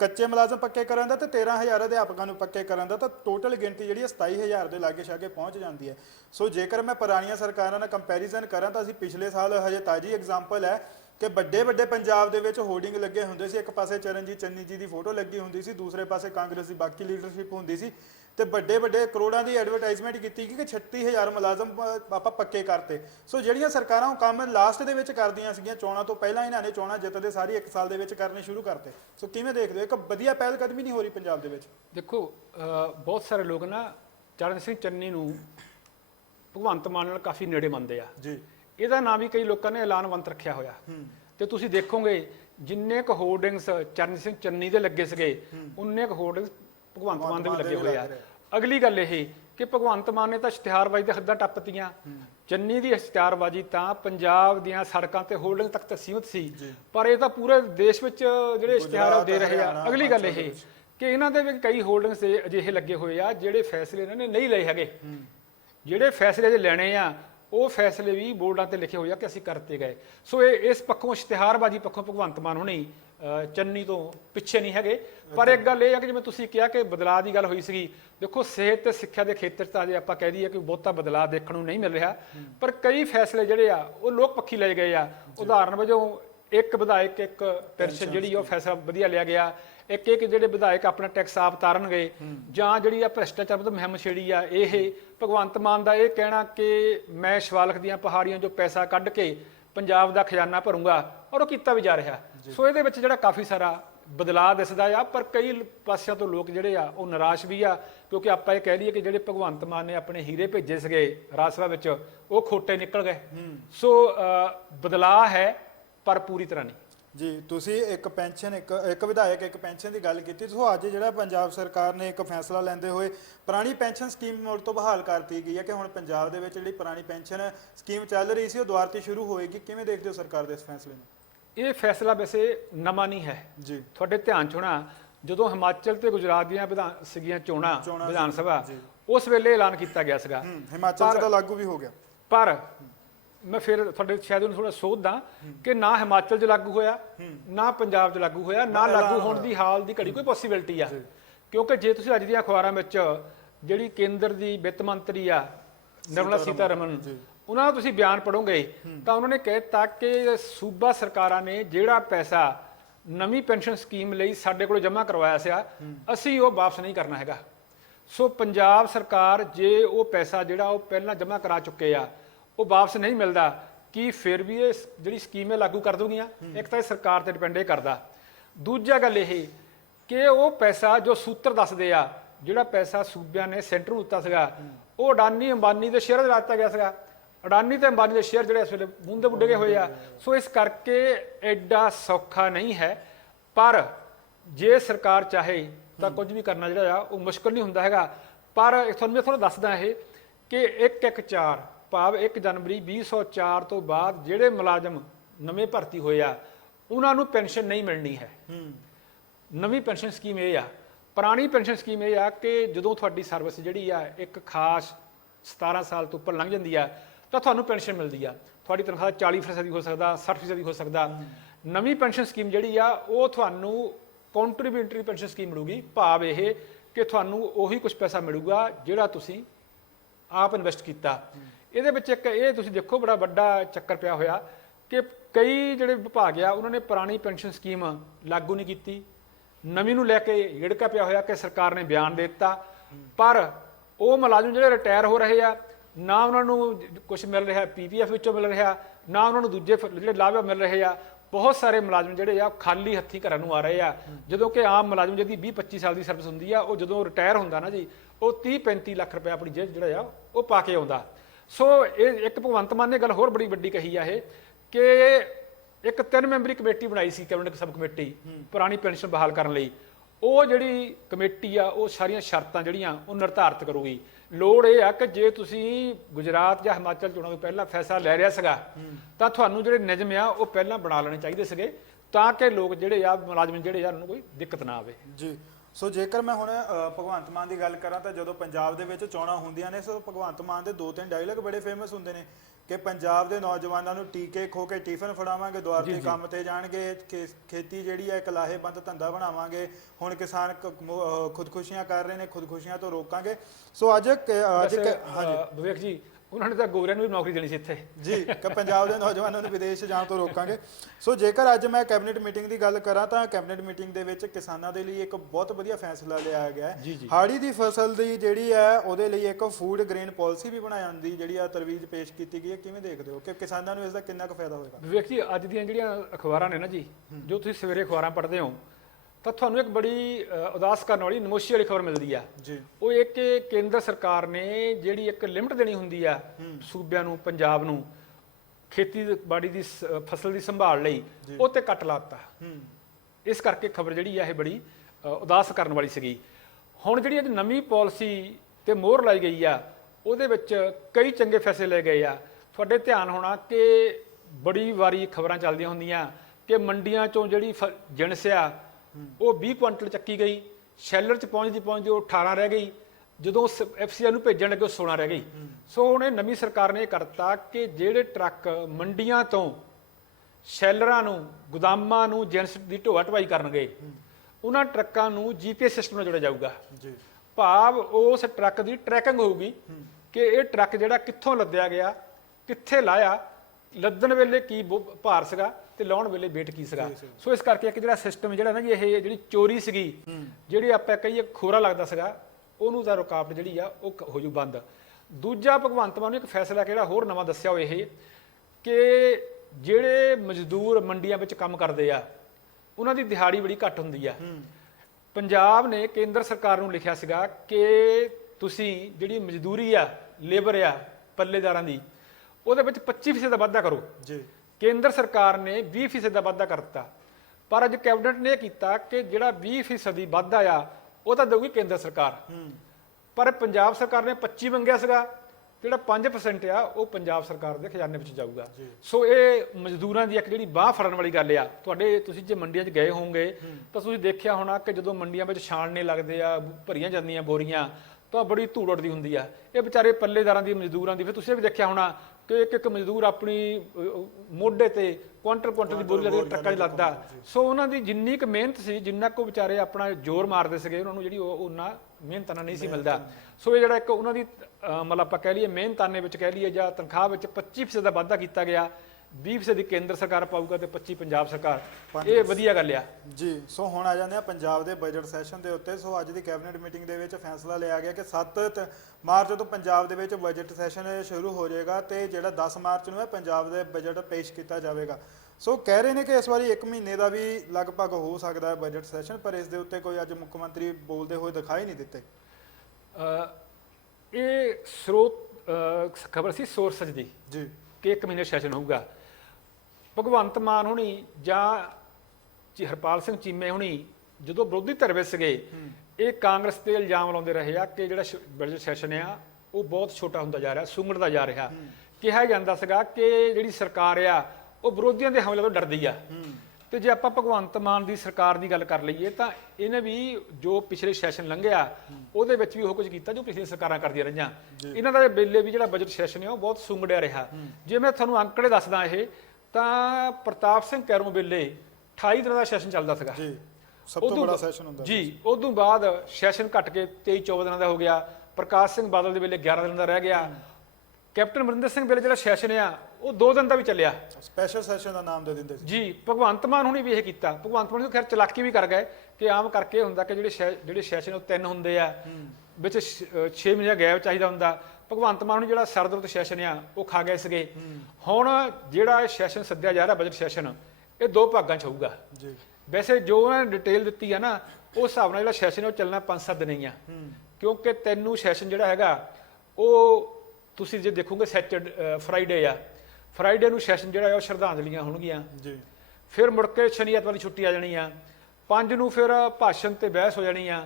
ਕੱਚੇ ਮੁਲਾਜ਼ਮ ਪੱਕੇ ਕਰਨ ਦਾ ਤੇ 13,000 ਅਧਿਆਪਕਾਂ ਨੂੰ ਪੱਕੇ ਕਰਨ ਦਾ, ਤਾਂ ਟੋਟਲ ਗਿਣਤੀ ਜਿਹੜੀ 27,000 ਦੇ ਲਾਗੇ ਛਾਗੇ ਪਹੁੰਚ ਜਾਂਦੀ ਹੈ। ਸੋ ਜੇਕਰ ਮੈਂ ਪੁਰਾਣੀਆਂ ਸਰਕਾਰਾਂ ਨਾਲ ਕੰਪੈਰੀਜ਼ਨ ਕਰਾਂ ਤਾਂ ਅਸੀਂ ਪਿਛਲੇ ਸਾਲ ਹਜੇ ਤਾਜੀ ਐਗਜ਼ਾਮਪਲ ਹੈ ਕਿ ਵੱਡੇ ਪੰਜਾਬ ਦੇ ਵਿੱਚ ਹੋਰਡਿੰਗ ਲੱਗੇ ਹੁੰਦੇ ਸੀ। ਇੱਕ ਪਾਸੇ ਚਰਨਜੀਤ ਚੰਨੀ ਜੀ ਦੀ ਫੋਟੋ ਲੱਗੀ ਹੁੰਦੀ ਸੀ, ਦੂਸਰੇ ਪਾਸੇ ਕਾਂਗਰਸ ਦੀ ਬਾਕੀ ਲੀਡਰਸ਼ਿਪ ਹੁੰਦੀ ਸੀ, ਤੇ ਵੱਡੇ ਕਰੋੜਾਂ ਦੀ ਐਡਵਰਟਾਈਜ਼ਮੈਂਟ ਕੀਤੀ ਗਈ ਕਿ 36,000 ਮੁਲਾਜ਼ਮ ਆਪਾਂ ਪੱਕੇ ਕਰਤੇ। ਸੋ ਜਿਹੜੀਆਂ ਸਰਕਾਰਾਂ ਉਹ ਕੰਮ ਲਾਸਟ ਦੇ ਵਿੱਚ ਕਰਦੀਆਂ ਸੀਗੀਆਂ, ਚੋਣਾਂ ਤੋਂ ਪਹਿਲਾਂ ਇਹਨਾਂ ਨੇ ਚੋਣਾਂ ਜਿੱਤਦੇ ਸਾਰੀ 1 ਸਾਲ ਦੇ ਵਿੱਚ ਕਰਨੇ ਸ਼ੁਰੂ ਕਰਤੇ। ਸੋ ਕਿਵੇਂ ਦੇਖਦੇ ਹੋ, ਇੱਕ ਵਧੀਆ ਪਹਿਲ ਕਦਮੀ ਨਹੀਂ ਹੋ ਰਹੀ ਪੰਜਾਬ ਦੇ ਵਿੱਚ? ਦੇਖੋ, ਬਹੁਤ ਸਾਰੇ ਲੋਕ ਨਾ ਚਰਨ ਸਿੰਘ ਚੰਨੀ ਨੂੰ ਭਗਵੰਤ ਮਾਨ ਨਾਲ ਕਾਫੀ ਨੇੜੇ ਮੰਨਦੇ ਆ ਜੀ। ਇਹਦਾ ਨਾਂ ਵੀ ਕਈ ਲੋਕਾਂ ਨੇ ਐਲਾਨਵੰਤ ਰੱਖਿਆ ਹੋਇਆ, ਤੇ ਤੁਸੀਂ ਦੇਖੋਗੇ ਜਿੰਨੇ ਕੁ ਹੋਰਡਿੰਗਸ ਚਰਨ ਸਿੰਘ ਚੰਨੀ ਦੇ ਲੱਗੇ ਸੀਗੇ ਉਨੇ ਕੁ ਹੋਰਡਿੰਗਸ ਭਗਵੰਤ ਮਾਨ ਦੇ ਵੀ ਲੱਗੇ ਹੋਏ ਆ। ਅਗਲੀ ਗੱਲ ਇਹ ਕਿ ਭਗਵੰਤ ਮਾਨ ਨੇ ਤਾਂ ਇਸ਼ਤਿਹਾਰਬਾਜ਼ੀ ਦੇ ਹੱਦਾਂ ਟੱਪਤੀਆਂ, ਚੰਨੀ ਦੀ ਇਸ਼ਤਿਹਾਰਬਾਜ਼ੀ ਤਾਂ ਪੰਜਾਬ ਦੀਆਂ ਸੜਕਾਂ ਤੇ ਹੋਰਡਿੰਗ ਤੱਕ ਤਾਂ ਸੀਮਿਤ ਸੀ, ਪਰ ਇਹ ਤਾਂ ਪੂਰੇ ਦੇਸ਼ ਵਿੱਚ ਜਿਹੜੇ ਇਸ਼ਤਿਹਾਰ ਦੇ ਰਹੇ ਆ। ਅਗਲੀ ਗੱਲ ਇਹ ਕਿ ਇਹਨਾਂ ਦੇ ਵਿੱਚ ਕਈ ਹੋਰਡਿੰਗਸ ਅਜਿਹੇ ਲੱਗੇ ਹੋਏ ਆ ਜਿਹੜੇ ਫੈਸਲੇ ਇਹਨਾਂ ਨੇ ਨਹੀਂ ਲਏ ਹੈਗੇ, ਜਿਹੜੇ ਫੈਸਲੇ ਜੇ ਲੈਣੇ ਆ ਉਹ ਫੈਸਲੇ ਵੀ ਬੋਰਡਾਂ ਤੇ ਲਿਖੇ ਹੋਏ ਆ ਕਿ ਅਸੀਂ ਕਰਤੇ ਗਏ। ਸੋ ਇਹ ਇਸ ਪੱਖੋਂ ਇਸ਼ਤਿਹਾਰਬਾਜ਼ੀ ਪੱਖੋਂ ਭਗਵੰਤ ਮਾਨ ਹੁਣੀ ਚੰਨੀ ਤੋਂ ਪਿੱਛੇ ਨਹੀਂ ਹੈਗੇ। ਪਰ ਇੱਕ ਗੱਲ ਇਹ ਆ ਕਿ ਜਿਵੇਂ ਤੁਸੀਂ ਕਿਹਾ ਕਿ ਬਦਲਾਅ ਦੀ ਗੱਲ ਹੋਈ ਸੀਗੀ, ਦੇਖੋ ਸਿਹਤ ਤੇ ਸਿੱਖਿਆ ਦੇ ਖੇਤਰ 'ਚ ਤਾਂ ਅਜੇ ਆਪਾਂ ਕਹਿ ਦਈਏ ਕਿ ਬਹੁਤਾ ਬਦਲਾਅ ਦੇਖਣ ਨੂੰ ਨਹੀਂ ਮਿਲ ਰਿਹਾ, ਪਰ ਕਈ ਫੈਸਲੇ ਜਿਹੜੇ ਆ ਉਹ ਲੋਕ ਪੱਖੀ ਲਏ ਗਏ ਆ। ਉਦਾਹਰਨ ਵਜੋਂ ਇੱਕ ਵਿਧਾਇਕ ਇੱਕ ਪੈਨਸ਼ਨ ਜਿਹੜੀ ਉਹ ਫੈਸਲਾ ਵਧੀਆ ਲਿਆ ਗਿਆ, ਇੱਕ ਜਿਹੜੇ ਵਿਧਾਇਕ ਆਪਣਾ ਟੈਕਸ ਆਪ ਤਾਰਨਗੇ, ਜਾਂ ਜਿਹੜੀ ਆ ਭ੍ਰਿਸ਼ਟਾਚਾਰ ਵਿਰੁੱਧ ਮੁਹਿੰਮ ਛੇੜੀ ਆ, ਇਹ ਭਗਵੰਤ ਮਾਨ ਦਾ ਇਹ ਕਹਿਣਾ ਕਿ ਮੈਂ ਸ਼ਿਵਾਲਕ ਦੀਆਂ ਪਹਾੜੀਆਂ 'ਚੋਂ ਪੈਸਾ ਕੱਢ ਕੇ ਪੰਜਾਬ ਦਾ ਖਜ਼ਾਨਾ ਭਰੂੰਗਾ, ਔਰ ਉਹ ਕੀਤਾ ਵੀ ਜਾ ਰਿਹਾ। ਸੋ ਇਹਦੇ ਵਿੱਚ ਜਿਹੜਾ ਕਾਫੀ ਸਾਰਾ ਬਦਲਾਅ ਦਿਸਦਾ ਆ, ਪਰ ਕਈ ਪਾਸਿਆਂ ਤੋਂ ਲੋਕ ਜਿਹੜੇ ਆ ਉਹ ਨਿਰਾਸ਼ ਵੀ ਆ, ਕਿਉਂਕਿ ਆਪਾਂ ਇਹ ਕਹਿ ਲਈਏ ਕਿ ਜਿਹੜੇ ਭਗਵੰਤ ਮਾਨ ਨੇ ਆਪਣੇ ਹੀਰੇ ਭੇਜੇ ਸੀਗੇ ਰਾਜ ਸਭਾ ਵਿੱਚ ਉਹ ਖੋਟੇ ਨਿਕਲ ਗਏ। ਸੋ ਬਦਲਾਅ ਹੈ ਪਰ ਪੂਰੀ ਤਰ੍ਹਾਂ ਨਹੀਂ। ਜੀ, ਤੁਸੀਂ ਇੱਕ ਵਿਧਾਇਕ ਇੱਕ ਪੈਨਸ਼ਨ ਦੀ ਗੱਲ ਕੀਤੀ। ਸੋ ਅੱਜ ਜਿਹੜਾ ਪੰਜਾਬ ਸਰਕਾਰ ਨੇ ਇੱਕ ਫੈਸਲਾ ਲੈਂਦੇ ਹੋਏ ਪੁਰਾਣੀ ਪੈਨਸ਼ਨ ਸਕੀਮ ਮੁੜ ਤੋਂ ਬਹਾਲ ਕਰਤੀ ਗਈ ਹੈ ਕਿ ਹੁਣ ਪੰਜਾਬ ਦੇ ਵਿੱਚ ਜਿਹੜੀ ਪੁਰਾਣੀ ਪੈਨਸ਼ਨ ਸਕੀਮ ਚੱਲ ਰਹੀ ਸੀ ਉਹ ਦੁਬਾਰਾ ਤੋਂ ਸ਼ੁਰੂ ਹੋਏਗੀ। ਕਿਵੇਂ ਦੇਖਦੇ ਹੋ ਸਰਕਾਰ ਦੇ ਇਸ ਫੈਸਲੇ ਨੂੰ? ਇਹ ਫੈਸਲਾ ਵੈਸੇ ਨਵਾਂ ਨਹੀਂ ਹੈ ਜੀ। ਤੁਹਾਡੇ ਧਿਆਨ 'ਚ ਹੋਣਾ ਜਦੋਂ ਹਿਮਾਚਲ ਤੇ ਗੁਜਰਾਤ ਦੀਆਂ ਸੀਗੀਆਂ ਚੋਣਾਂ ਵਿਧਾਨ ਸਭਾ, ਉਸ ਵੇਲੇ ਐਲਾਨ ਕੀਤਾ ਗਿਆ ਸੀਗਾ। ਹਿਮਾਚਲ 'ਚ ਤਾਂ ਲਾਗੂ ਵੀ ਹੋ ਗਿਆ, ਪਰ ਮੈਂ ਫਿਰ ਤੁਹਾਡੇ ਸ਼ਾਇਦ ਉਹਨੂੰ ਥੋੜਾ ਸੋਧਦਾ ਕਿ ਨਾ ਹਿਮਾਚਲ 'ਚ ਲਾਗੂ ਹੋਇਆ, ਨਾ ਪੰਜਾਬ 'ਚ ਲਾਗੂ ਹੋਇਆ, ਨਾ ਲਾਗੂ ਹੋਣ ਦੀ ਹਾਲ ਦੀ ਘੜੀ ਕੋਈ ਪੋਸੀਬਿਲਿਟੀ ਆ। ਕਿਉਂਕਿ ਜੇ ਤੁਸੀਂ ਅੱਜ ਦੀਆਂ ਅਖਬਾਰਾਂ ਵਿੱਚ ਜਿਹੜੀ ਕੇਂਦਰ ਦੀ ਵਿੱਤ ਮੰਤਰੀ ਆ ਨਿਰਮਲਾ ਸੀਤਾਰਮਨ, ਉਹਨਾਂ ਦਾ ਤੁਸੀਂ ਬਿਆਨ ਪੜ੍ਹੋਗੇ ਤਾਂ ਉਹਨਾਂ ਨੇ ਕਹਿ ਦਿੱਤਾ ਕਿ ਸੂਬਾ ਸਰਕਾਰਾਂ ਨੇ ਜਿਹੜਾ ਪੈਸਾ ਨਵੀਂ ਪੈਨਸ਼ਨ ਸਕੀਮ ਲਈ ਸਾਡੇ ਕੋਲ ਜਮ੍ਹਾਂ ਕਰਵਾਇਆ ਸੀ ਅਸੀਂ ਉਹ ਵਾਪਸ ਨਹੀਂ ਕਰਨਾ ਹੈਗਾ। ਸੋ ਪੰਜਾਬ ਸਰਕਾਰ ਜੇ ਉਹ ਪੈਸਾ ਜਿਹੜਾ ਉਹ ਪਹਿਲਾਂ ਜਮ੍ਹਾਂ ਕਰਾ ਚੁੱਕੇ ਆ ਉਹ ਵਾਪਸ ਨਹੀਂ ਮਿਲਦਾ, ਕੀ ਫਿਰ ਵੀ ਇਹ ਜਿਹੜੀ ਸਕੀਮ ਹੈ ਲਾਗੂ ਕਰ ਦੂਗੀਆਂ? ਇੱਕ ਤਾਂ ਇਹ ਸਰਕਾਰ ਤੇ ਡਿਪੈਂਡ ਕਰਦਾ। ਦੂਜਾ ਗੱਲ ਇਹ ਕਿ ਉਹ ਪੈਸਾ ਜੋ ਸੂਤਰ ਦੱਸਦੇ ਆ, ਜਿਹੜਾ ਪੈਸਾ ਸੂਬਿਆਂ ਨੇ ਸੈਂਟਰ ਨੂੰ ਦਿੱਤਾ ਸੀਗਾ ਉਹ ਅਡਾਨੀ ਅੰਬਾਨੀ ਦੇ ਸ਼ੇਅਰ ਲਾ ਦਿੱਤਾ ਗਿਆ ਸੀਗਾ। ਅਡਾਨੀ ਤੇ ਅੰਬਾਨੀ ਦੇ ਸ਼ੇਅਰ ਜਿਹੜੇ ਇਸ ਵੇਲੇ ਬੂੰਦੇ ਬੁੱਢੇ ਹੋਏ ਆ। ਸੋ ਇਸ ਕਰਕੇ ਐਡਾ ਸੌਖਾ ਨਹੀਂ ਹੈ, ਪਰ ਜੇ ਸਰਕਾਰ ਚਾਹੇ ਤਾਂ ਕੁਝ ਵੀ ਕਰਨਾ ਜਿਹੜਾ ਆ ਉਹ ਮੁਸ਼ਕਲ ਨਹੀਂ ਹੁੰਦਾ ਹੈਗਾ। ਪਰ ਤੁਹਾਨੂੰ ਮੈਂ ਥੋੜਾ ਦੱਸਦਾ ਇਹ ਕਿ 1/4 ਭਾਵ 1 ਜਨਵਰੀ 2004 ਤੋਂ ਬਾਅਦ ਜਿਹੜੇ ਮੁਲਾਜ਼ਮ ਨਵੇਂ ਭਰਤੀ ਹੋਏ ਆ ਉਹਨਾਂ ਨੂੰ ਪੈਨਸ਼ਨ ਨਹੀਂ ਮਿਲਣੀ ਹੈ। ਨਵੀਂ ਪੈਨਸ਼ਨ ਸਕੀਮ ਇਹ ਆ। ਪੁਰਾਣੀ ਪੈਨਸ਼ਨ ਸਕੀਮ ਇਹ ਆ ਕਿ ਜਦੋਂ ਤੁਹਾਡੀ ਸਰਵਿਸ ਜਿਹੜੀ ਆ ਇੱਕ ਖਾਸ 17 ਸਾਲ ਤੋਂ ਉੱਪਰ ਲੰਘ ਜਾਂਦੀ ਆ ਤਾਂ ਤੁਹਾਨੂੰ ਪੈਨਸ਼ਨ ਮਿਲਦੀ ਆ। ਤੁਹਾਡੀ ਤਨਖਾਹ 40% ਹੋ ਸਕਦਾ, 60% ਹੋ ਸਕਦਾ। ਨਵੀਂ ਪੈਨਸ਼ਨ ਸਕੀਮ ਜਿਹੜੀ ਆ ਉਹ ਤੁਹਾਨੂੰ ਕੰਟਰੀਬਿਊਟਰੀ ਪੈਨਸ਼ਨ ਸਕੀਮ ਮਿਲੂਗੀ। ਭਾਵ ਇਹ ਕਿ ਤੁਹਾਨੂੰ ਉਹੀ ਕੁਝ ਪੈਸਾ ਮਿਲੂਗਾ ਜਿਹੜਾ ਤੁਸੀਂ ਆਪ ਇਨਵੈਸਟ ਕੀਤਾ। ਇਹਦੇ ਵਿੱਚ ਇੱਕ ਇਹ ਤੁਸੀਂ ਦੇਖੋ ਬੜਾ ਵੱਡਾ ਚੱਕਰ ਪਿਆ ਹੋਇਆ ਕਿ ਕਈ ਜਿਹੜੇ ਵਿਭਾਗ ਆ ਉਹਨਾਂ ਨੇ ਪੁਰਾਣੀ ਪੈਨਸ਼ਨ ਸਕੀਮ ਲਾਗੂ ਨਹੀਂ ਕੀਤੀ, ਨਵੀਂ ਨੂੰ ਲੈ ਕੇ ਹਿੜਕਾ ਪਿਆ ਹੋਇਆ ਕਿ ਸਰਕਾਰ ਨੇ ਬਿਆਨ ਦੇ ਦਿੱਤਾ, ਪਰ ਉਹ ਮੁਲਾਜ਼ਮ ਜਿਹੜੇ ਰਿਟਾਇਰ ਹੋ ਰਹੇ ਆ ਨਾ ਉਹਨਾਂ ਨੂੰ ਕੁਝ ਮਿਲ ਰਿਹਾ ਪੀਪੀਐਫ ਵਿੱਚੋਂ ਮਿਲ ਰਿਹਾ, ਨਾ ਉਹਨਾਂ ਨੂੰ ਦੂਜੇ ਜਿਹੜੇ ਲਾਭ ਮਿਲ ਰਹੇ ਆ। ਬਹੁਤ ਸਾਰੇ ਮੁਲਾਜ਼ਮ ਜਿਹੜੇ ਆ ਖਾਲੀ ਹੱਥੀਂ ਘਰਾਂ ਨੂੰ ਆ ਰਹੇ ਆ, ਜਦੋਂ ਕਿ ਆਮ ਮੁਲਾਜ਼ਮ ਜਿਹਦੀ 20-25 ਸਾਲ ਦੀ ਸਰਵਿਸ ਹੁੰਦੀ ਆ ਉਹ ਜਦੋਂ ਰਿਟਾਇਰ ਹੁੰਦਾ ਨਾ ਜੀ ਉਹ 30-35 ਲੱਖ ਰੁਪਏ ਆਪਣੀ ਜੇਬ ਜਿਹੜਾ ਆ ਉਹ ਪਾ ਕੇ ਆਉਂਦਾ। ਸੋ ਇਹ ਇੱਕ ਭਗਵੰਤ ਮਾਨ ਨੇ ਗੱਲ ਹੋਰ ਬੜੀ ਵੱਡੀ ਕਹੀ ਆ ਇਹ ਕਿ ਇੱਕ 3 ਮੈਂਬਰੀ ਕਮੇਟੀ ਬਣਾਈ ਸੀ ਕੈਬਨਿਟ ਸਬ ਕਮੇਟੀ ਪੁਰਾਣੀ ਪੈਨਸ਼ਨ ਬਹਾਲ ਕਰਨ ਲਈ। ਉਹ ਜਿਹੜੀ ਕਮੇਟੀ ਆ ਉਹ ਸਾਰੀਆਂ ਸ਼ਰਤਾਂ ਜਿਹੜੀਆਂ ਉਹ ਨਿਰਧਾਰਿਤ ਕਰੂਗੀ। ਲੋੜ ਇਹ ਆ ਕਿ ਜੇ ਤੁਸੀਂ ਗੁਜਰਾਤ ਜਾਂ ਹਿਮਾਚਲ ਚੋਣਾਂ ਤੋਂ ਪਹਿਲਾਂ ਫੈਸਲਾ ਲੈ ਰਿਹਾ ਸੀਗਾ ਤਾਂ ਤੁਹਾਨੂੰ ਜਿਹੜੇ ਨਿਯਮ ਆ ਉਹ ਪਹਿਲਾਂ ਬਣਾ ਲੈਣੇ ਚਾਹੀਦੇ ਸੀਗੇ ਤਾਂ ਕਿ ਲੋਕ ਜਿਹੜੇ ਆ ਮੁਲਾਜ਼ਮ ਜਿਹੜੇ ਆ ਉਹਨਾਂ ਨੂੰ ਕੋਈ ਦਿੱਕਤ ਨਾ ਆਵੇ ਜੀ। ਸੋ ਜੇਕਰ ਮੈਂ ਹੁਣ ਭਗਵੰਤ ਮਾਨ ਦੀ ਗੱਲ ਕਰਾਂ ਤਾਂ ਜਦੋਂ ਪੰਜਾਬ ਦੇ ਵਿੱਚ ਚੋਣਾਂ ਹੁੰਦੀਆਂ ਨੇ ਸੋ ਭਗਵੰਤ ਮਾਨ ਦੇ 2-3 ਡਾਇਲੌਗ ਬੜੇ ਫੇਮਸ ਹੁੰਦੇ ਨੇ ਕਿ ਪੰਜਾਬ ਦੇ ਨੌਜਵਾਨਾਂ ਨੂੰ ਟੀਕੇ ਖੋ ਕੇ ਟਿਫਨ ਫੜਾਵਾਂਗੇ, ਦੁਆਰ ਤੇ ਕੰਮ ਤੇ ਜਾਣਗੇ, ਖੇਤੀ ਜਿਹੜੀ ਹੈ ਇੱਕ ਲਾਹੇਵੰਦ ਧੰਦਾ ਬਣਾਵਾਂਗੇ, ਹੁਣ ਕਿਸਾਨ ਖੁਦਕੁਸ਼ੀਆਂ ਕਰ ਰਹੇ ਨੇ, ਖੁਦਕੁਸ਼ੀਆਂ ਤੋਂ ਰੋਕਾਂਗੇ। ਸੋ ਅੱਜ ਵਿਵੇਕ ਜੀ ਉਹਨਾਂ ਨੇ ਤਾਂ ਗੋਰਿਆਂ ਨੂੰ ਵੀ ਨੌਕਰੀ ਦੇਣੀ ਸੀ ਇੱਥੇ ਜੀ ਕਿ ਪੰਜਾਬ ਦੇ ਨੌਜਵਾਨਾਂ ਨੂੰ ਵਿਦੇਸ਼ ਜਾਣ ਤੋਂ ਰੋਕਾਂਗੇ। ਸੋ ਜੇਕਰ ਅੱਜ ਮੈਂ ਕੈਬਨਿਟ ਮੀਟਿੰਗ ਦੀ ਗੱਲ ਕਰਾਂ ਤਾਂ ਕੈਬਨਿਟ ਮੀਟਿੰਗ ਦੇ ਵਿੱਚ ਕਿਸਾਨਾਂ ਦੇ ਲਈ ਇੱਕ ਬਹੁਤ ਵਧੀਆ ਫੈਸਲਾ ਲਿਆ ਗਿਆ ਹੈ। ਹਾੜੀ ਦੀ ਫਸਲ ਦੀ ਜਿਹੜੀ ਹੈ ਉਹਦੇ ਲਈ ਇੱਕ ਫੂਡ ਗ੍ਰੇਨ ਪਾਲਿਸੀ ਵੀ ਬਣਾਉਣ ਦੀ ਜਿਹੜੀ ਆ ਤਰਵੀਜ ਪੇਸ਼ ਕੀਤੀ ਗਈ ਹੈ। ਕਿਵੇਂ ਦੇਖਦੇ ਹੋ ਕਿ ਕਿਸਾਨਾਂ ਨੂੰ ਇਸ ਦਾ ਕਿੰਨਾ ਕੁ ਫਾਇਦਾ ਹੋਏਗਾ? ਵਿਵੇਕ ਜੀ ਅੱਜ ਦੀਆਂ ਜਿਹੜੀਆਂ ਅਖਬਾਰਾਂ ਨੇ ਨਾ ਜੀ, ਜੋ ਤੁਸੀਂ ਸਵੇਰੇ ਅਖਬਾਰਾਂ ਪੜ੍ਹਦੇ ਹੋ ਤਾਂ ਤੁਹਾਨੂੰ ਇੱਕ ਬੜੀ ਉਦਾਸ ਕਰਨ ਵਾਲੀ ਨਮੋਸ਼ੀ ਵਾਲੀ ਖਬਰ ਮਿਲਦੀ ਆ ਜੀ। ਉਹ ਇਹ ਕਿ ਕੇਂਦਰ ਸਰਕਾਰ ਨੇ ਜਿਹੜੀ ਇੱਕ ਲਿਮਟ ਦੇਣੀ ਹੁੰਦੀ ਆ ਸੂਬਿਆਂ ਨੂੰ, ਪੰਜਾਬ ਨੂੰ ਖੇਤੀਬਾੜੀ ਦੀ ਫਸਲ ਦੀ ਸੰਭਾਲ ਲਈ, ਉਹ ਤੇ ਕੱਟ ਲਾਤਾ। ਇਸ ਕਰਕੇ ਖਬਰ ਜਿਹੜੀ ਆ ਇਹ ਬੜੀ ਉਦਾਸ ਕਰਨ ਵਾਲੀ ਸੀਗੀ। ਹੁਣ ਜਿਹੜੀ ਅੱਜ ਨਵੀਂ ਪਾਲਿਸੀ ਤੇ ਮੋਹਰ ਲਾਈ ਗਈ ਆ ਉਹਦੇ ਵਿੱਚ ਕਈ ਚੰਗੇ ਫੈਸਲੇ ਲਏ ਗਏ ਆ। ਤੁਹਾਡੇ ਧਿਆਨ ਹੋਣਾ ਕਿ ਬੜੀ ਵਾਰੀ ਖਬਰਾਂ ਚੱਲਦੀਆਂ ਹੁੰਦੀਆਂ ਕਿ ਮੰਡੀਆਂ ਚੋਂ ਜਿਹੜੀ ਜਿਣਸ ਆ ਉਹ 20 ਕੁਇੰਟਲ ਚੱਕੀ ਗਈ, ਸ਼ੈਲਰ 'ਚ ਪਹੁੰਚਦੀ ਉਹ 18 ਰਹਿ ਗਈ, ਜਦੋਂ ਐਫਸੀਆਈ ਨੂੰ ਭੇਜਣ ਲੱਗੇ ਉਹ 16 ਰਹਿ ਗਈ। ਸੋ ਹੁਣ ਇਹ ਨਵੀਂ ਸਰਕਾਰ ਨੇ ਇਹ ਕਰਤਾ ਕਿ ਜਿਹੜੇ ਟਰੱਕ ਮੰਡੀਆਂ ਤੋਂ ਸ਼ੈਲਰਾਂ ਨੂੰ, ਗੋਦਾਮਾਂ ਨੂੰ ਜਿਣਸ ਦੀ ਢੋਆ ਢਵਾਈ ਕਰਨਗੇ ਉਹਨਾਂ ਟਰੱਕਾਂ ਨੂੰ ਜੀਪੀਐਸ ਸਿਸਟਮ ਨਾਲ ਜੋੜਿਆ ਜਾਊਗਾ। ਭਾਵ ਉਸ ਟਰੱਕ ਦੀ ਟਰੈਕਿੰਗ ਹੋਊਗੀ ਕਿ ਇਹ ਟਰੱਕ ਜਿਹੜਾ ਕਿੱਥੋਂ ਲੱਦਿਆ ਗਿਆ, ਕਿੱਥੇ ਲਾਇਆ, ਲੱਦਣ ਵੇਲੇ ਕੀ ਭਾਰ ਸੀਗਾ ਤੇ ਲਾਉਣ ਵੇਲੇ ਵੇਟ ਕੀ ਸੀਗਾ। ਸੋ ਇਸ ਕਰਕੇ ਇੱਕ ਜਿਹੜਾ ਸਿਸਟਮ ਜਿਹੜਾ ਨਾ ਜੀ ਇਹ ਜਿਹੜੀ ਚੋਰੀ ਸੀਗੀ, ਜਿਹੜੀ ਆਪਾਂ ਕਹੀਏ ਖੋਰਾ ਲੱਗਦਾ ਸੀਗਾ, ਉਹਨੂੰ ਤਾਂ ਰੁਕਾਵਟ ਜਿਹੜੀ ਆ ਉਹ ਹੋ ਜੂ ਬੰਦ। ਦੂਜਾ ਭਗਵੰਤ ਮਾਨ ਨੇ ਇੱਕ ਫੈਸਲਾ ਕਿਹੜਾ ਹੋਰ ਨਵਾਂ ਦੱਸਿਆ ਹੋਇਆ ਇਹ ਕਿ ਜਿਹੜੇ ਮਜ਼ਦੂਰ ਮੰਡੀਆਂ ਵਿੱਚ ਕੰਮ ਕਰਦੇ ਆ ਉਹਨਾਂ ਦੀ ਦਿਹਾੜੀ ਬੜੀ ਘੱਟ ਹੁੰਦੀ ਆ। ਪੰਜਾਬ ਨੇ ਕੇਂਦਰ ਸਰਕਾਰ ਨੂੰ ਲਿਖਿਆ ਸੀਗਾ ਕਿ ਤੁਸੀਂ ਜਿਹੜੀ ਮਜ਼ਦੂਰੀ ਆ, ਲੇਬਰ ਆ ਪੱਲੇਦਾਰਾਂ ਦੀ, ਉਹਦੇ ਵਿੱਚ 25% ਦਾ ਵਾਧਾ ਕਰੋ ਜੀ। ਕੇਂਦਰ ਸਰਕਾਰ ਨੇ 20% ਦਾ ਵਾਧਾ ਕਰਤਾ, ਪਰ ਅੱਜ ਕੈਬਨਿਟ ਨੇ ਇਹ ਕੀਤਾ ਕਿ ਜਿਹੜਾ 20% ਵਾਧਾ ਆ ਉਹ ਤਾਂ ਦੇਊਗੀ ਕੇਂਦਰ ਸਰਕਾਰ, ਪਰ ਪੰਜਾਬ ਸਰਕਾਰ ਨੇ 25 ਮੰਗਿਆ ਸੀਗਾ, ਜਿਹੜਾ 5% ਆ ਉਹ ਪੰਜਾਬ ਸਰਕਾਰ ਦੇ ਖਜ਼ਾਨੇ ਵਿੱਚ ਜਾਊਗਾ। ਸੋ ਇਹ ਮਜ਼ਦੂਰਾਂ ਦੀ ਇੱਕ ਜਿਹੜੀ ਬਾਹ ਫੜਨ ਵਾਲੀ ਗੱਲ ਆ। ਤੁਸੀਂ ਜੇ ਮੰਡੀਆਂ 'ਚ ਗਏ ਹੋਵੋਗੇ ਤਾਂ ਤੁਸੀਂ ਦੇਖਿਆ ਹੋਣਾ ਕਿ ਜਦੋਂ ਮੰਡੀਆਂ ਵਿੱਚ ਛਾਣਨੇ ਲੱਗਦੇ ਆ, ਭਰੀਆਂ ਜਾਂਦੀਆਂ ਬੋਰੀਆਂ, ਤਾਂ ਬੜੀ ਧੂੜ ਉੱਡਦੀ ਹੁੰਦੀ ਆ। ਇਹ ਵਿਚਾਰੇ ਪੱਲੇਦਾਰਾਂ ਦੀ, ਮਜ਼ਦੂਰਾਂ ਦੀ, ਫਿਰ ਤੁਸੀਂ ਵੀ ਦੇਖਿਆ ਹੋਣਾ ਕਿ ਇੱਕ ਮਜ਼ਦੂਰ ਆਪਣੀ ਮੋਢੇ ਤੇ ਕੁਆਂਟਲ ਦੀ ਬੋਰੀ ਲੱਦੀ ਟਰੱਕਾਂ 'ਚ ਲੱਦਦਾ। ਸੋ ਉਹਨਾਂ ਦੀ ਜਿੰਨੀ ਕੁ ਮਿਹਨਤ ਸੀ, ਜਿੰਨਾ ਕੁ ਵਿਚਾਰੇ ਆਪਣਾ ਜ਼ੋਰ ਮਾਰਦੇ ਸੀਗੇ, ਉਹਨਾਂ ਨੂੰ ਜਿਹੜੀ ਉਹਨਾਂ ਮਿਹਨਤਾਨਾ ਨਹੀਂ ਸੀ ਮਿਲਦਾ। ਸੋ ਇਹ ਜਿਹੜਾ ਇੱਕ ਉਹਨਾਂ ਦੀ ਮਤਲਬ ਆਪਾਂ ਕਹਿ ਲਈਏ ਮਿਹਨਤਾਨੇ ਵਿੱਚ ਕਹਿ ਲਈਏ ਜਾਂ ਤਨਖਾਹ ਵਿੱਚ 25% ਦਾ ਵਾਧਾ ਕੀਤਾ ਗਿਆ, 20% ਦੀ ਕੇਂਦਰ ਸਰਕਾਰ ਪਾਊਗਾ ਤੇ 25% ਪੰਜਾਬ ਸਰਕਾਰ, ਇਹ ਵਧੀਆ ਗੱਲ ਆ ਜੀ। ਸੋ ਹੁਣ ਆ ਜਾਂਦੇ ਆ ਪੰਜਾਬ ਦੇ ਬਜਟ ਸੈਸ਼ਨ ਦੇ ਉੱਤੇ। ਸੋ ਅੱਜ ਦੀ ਕੈਬਨਿਟ ਮੀਟਿੰਗ ਦੇ ਵਿੱਚ ਫੈਸਲਾ ਲਿਆ ਗਿਆ ਕਿ 7 ਮਾਰਚ ਤੋਂ ਪੰਜਾਬ ਦੇ ਵਿੱਚ ਬਜਟ ਸੈਸ਼ਨ ਸ਼ੁਰੂ ਹੋ ਜਾਏਗਾ ਤੇ ਜਿਹੜਾ 10 ਮਾਰਚ ਨੂੰ ਹੈ ਪੰਜਾਬ ਦੇ ਬਜਟ ਪੇਸ਼ ਕੀਤਾ ਜਾਵੇਗਾ। ਸੋ ਕਹਿ ਰਹੇ ਨੇ ਕਿ ਇਸ ਵਾਰੀ 1 ਮਹੀਨੇ ਦਾ ਵੀ ਲਗਭਗ ਹੋ ਸਕਦਾ ਹੈ ਬਜਟ ਸੈਸ਼ਨ, ਪਰ ਇਸ ਦੇ ਉੱਤੇ ਕੋਈ ਅੱਜ ਮੁੱਖ ਮੰਤਰੀ ਬੋਲਦੇ ਹੋਏ ਦਿਖਾਈ ਨਹੀਂ ਦਿੱਤੇ। ਇਹ ਸਰੋਤ ਖਬਰ ਸੀ ਸੋਰਸਜ ਦੀ ਜੀ ਕਿ 1 ਮਹੀਨੇ ਸੈਸ਼ਨ ਹੋਊਗਾ। ਭਗਵੰਤ ਮਾਨ ਹੁਣੀ ਜਾਂ ਹਰਪਾਲ ਸਿੰਘ ਚੀਮੇ ਹੁਣੀ ਜਦੋਂ ਵਿਰੋਧੀ ਧਿਰ ਵਿੱਚ ਸੀਗੇ, ਇਹ ਕਾਂਗਰਸ ਤੇ ਇਲਜ਼ਾਮ ਲਾਉਂਦੇ ਰਹੇ ਆ ਕਿ ਜਿਹੜਾ ਬਜਟ ਸੈਸ਼ਨ ਆ ਉਹ ਬਹੁਤ ਛੋਟਾ ਹੁੰਦਾ ਜਾ ਰਿਹਾ, ਸੁੰਗੜਦਾ ਜਾ ਰਿਹਾ। ਕਿਹਾ ਜਾਂਦਾ ਸੀਗਾ ਕਿ ਜਿਹੜੀ ਸਰਕਾਰ ਆ ਉਹ ਵਿਰੋਧੀਆਂ ਦੇ ਹਮਲੇ ਤੋਂ ਡਰਦੀ ਆ ਤੇ ਜੇ ਆਪਾਂ ਭਗਵੰਤ ਮਾਨ ਦੀ ਸਰਕਾਰ ਦੀ ਗੱਲ ਕਰ ਲਈਏ ਤਾਂ ਇਹਨੇ ਵੀ ਜੋ ਪਿਛਲੇ ਸੈਸ਼ਨ ਲੰਘਿਆ ਉਹਦੇ ਵਿੱਚ ਵੀ ਉਹ ਕੁਝ ਕੀਤਾ ਜੋ ਪਿਛਲੀਆਂ ਸਰਕਾਰਾਂ ਕਰਦੀਆਂ ਰਹੀਆਂ। ਇਹਨਾਂ ਦਾ ਵੇਲੇ ਵੀ ਜਿਹੜਾ ਬਜਟ ਸੈਸ਼ਨ ਹੈ ਉਹ ਬਹੁਤ ਸੁੰਗੜਿਆ ਰਿਹਾ। ਜੇ ਮੈਂ ਤੁਹਾਨੂੰ ਅੰਕੜੇ ਦੱਸਦਾ ਇਹ ਤਾਂ ਪ੍ਰਤਾਪ ਸਿੰਘ ਕੈਰੋਂ ਵੇਲੇ 28 ਦਿਨਾਂ ਦਾ ਸੈਸ਼ਨ ਚੱਲਦਾ ਸੀਗਾ ਜੀ, ਸਭ ਤੋਂ ਬੜਾ ਸੈਸ਼ਨ ਹੁੰਦਾ ਜੀ। ਉਦੋਂ ਬਾਅਦ ਸੈਸ਼ਨ ਘਟ ਕੇ 23-24 ਦਿਨਾਂ ਦਾ ਹੋ ਗਿਆ। ਪ੍ਰਕਾਸ਼ ਸਿੰਘ ਬਾਦਲ ਦੇ ਵੇਲੇ 11 ਦਿਨਾਂ ਦਾ ਰਹਿ ਗਿਆ। ਕੈਪਟਨ ਅਮਰਿੰਦਰ ਸਿੰਘ ਵੇਲੇ ਜਿਹੜਾ ਸੈਸ਼ਨ ਆ ਉਹ 2 ਦਿਨ ਦਾ ਵੀ ਚੱਲਿਆ। ਸਪੈਸ਼ਲ ਸੈਸ਼ਨ ਦਾ ਨਾਮ ਦੇ ਦਿੰਦੇ ਸੀ ਜੀ। ਭਗਵੰਤ ਮਾਨ ਹੁਣੀ ਵੀ ਇਹ ਕੀਤਾ। ਭਗਵੰਤ ਮਾਨ ਨੂੰ ਖੈਰ ਚਲਾਕੀ ਵੀ ਕਰ ਗਏ ਕਿ ਆਮ ਕਰਕੇ ਹੁੰਦਾ ਕਿ ਜਿਹੜੇ ਸੈਸ਼ਨ ਉਹ 3 ਹੁੰਦੇ ਆ, ਵਿੱਚ 6 ਮਹੀਨੇ ਗੈਪ ਚਾਹੀਦਾ ਹੁੰਦਾ। ਭਗਵੰਤ ਮਾਨ ਨੂੰ ਜਿਹੜਾ ਸਰਦਰਦ ਸੈਸ਼ਨ ਆ ਉਹ ਖਾ ਗਏ ਸੀਗੇ। ਹੁਣ ਜਿਹੜਾ ਇਹ ਸੈਸ਼ਨ ਸੱਦਿਆ ਜਾ ਰਿਹਾ ਬਜਟ ਸੈਸ਼ਨ, ਇਹ 2 ਭਾਗਾਂ 'ਚ ਹੋਊਗਾ ਜੀ। ਵੈਸੇ ਜੋ ਉਹਨਾਂ ਨੇ ਡਿਟੇਲ ਦਿੱਤੀ ਆ ਨਾ, ਉਸ ਹਿਸਾਬ ਨਾਲ ਜਿਹੜਾ ਸੈਸ਼ਨ ਉਹ ਚੱਲਣਾ 5-7 ਦਿਨ ਹੀ ਆ, ਕਿਉਂਕਿ ਤੈਨੂੰ ਸੈਸ਼ਨ ਜਿਹੜਾ ਹੈਗਾ ਉਹ ਤੁਸੀਂ ਜੇ ਦੇਖੋਗੇ ਫਰਾਈਡੇ ਆ, ਫਰਾਈਡੇ ਨੂੰ ਸੈਸ਼ਨ ਜਿਹੜਾ ਉਹ ਸ਼ਰਧਾਂਜਲੀਆਂ ਹੋਣਗੀਆਂ ਜੀ। ਫਿਰ ਮੁੜ ਕੇ ਸ਼ਨੀ ਐਤਵਾਰ ਦੀ ਛੁੱਟੀ ਆ ਜਾਣੀ ਆ। 5 ਨੂੰ ਫਿਰ ਭਾਸ਼ਣ ਤੇ ਬਹਿਸ ਹੋ ਜਾਣੀ ਆ।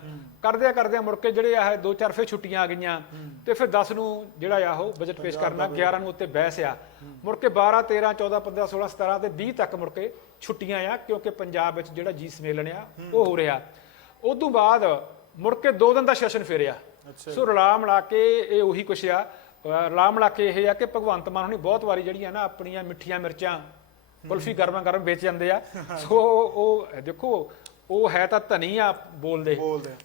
ਕਰਦਿਆਂ ਮੁੜ ਕੇ ਜਿਹੜੇ ਆ 2-4 ਫਿਰ ਛੁੱਟੀਆਂ ਆ ਗਈਆਂ ਤੇ ਫਿਰ 10 ਨੂੰ ਜਿਹੜਾ ਆ ਉਹ ਬਜਟ ਪੇਸ਼ ਕਰਨਾ। 11 ਨੂੰ ਉੱਤੇ ਬਹਿਸ ਆ। ਮੁੜ ਕੇ 12, 13, 14, 15, 16, 17 ਤੇ 20 ਤੱਕ ਮੁੜ ਕੇ ਛੁੱਟੀਆਂ ਆ, ਕਿਉਂਕਿ ਪੰਜਾਬ ਵਿੱਚ ਜਿਹੜਾ ਜੀ ਸਮੇਲਨ ਆ ਉਹ ਹੋ ਰਿਹਾ। ਉਦੋਂ ਬਾਅਦ ਮੁੜ ਕੇ 2 ਦਿਨ ਦਾ ਸੈਸ਼ਨ ਫੇਰਿਆ। ਸੋ ਰਲਾ ਮਿਲਾ ਕੇ ਇਹ ਉਹੀ ਕੁਛ ਆ। ਰਲਾ ਮਿਲਾ ਕੇ ਇਹ ਆ ਕਿ ਭਗਵੰਤ ਮਾਨ ਹੁਣੀ ਬਹੁਤ ਵਾਰੀ ਜਿਹੜੀਆਂ ਨਾ ਆਪਣੀਆਂ ਮਿੱਠੀਆਂ ਮਿਰਚਾਂ ਕੁਲਫੀ ਗਰਮਾ ਗਰਮ ਵੇਚ ਜਾਂਦੇ ਆ। ਸੋ ਉਹ ਦੇਖੋ ਉਹ ਹੈ ਤਾਂ ਧਨੀ ਆ ਬੋਲਦੇ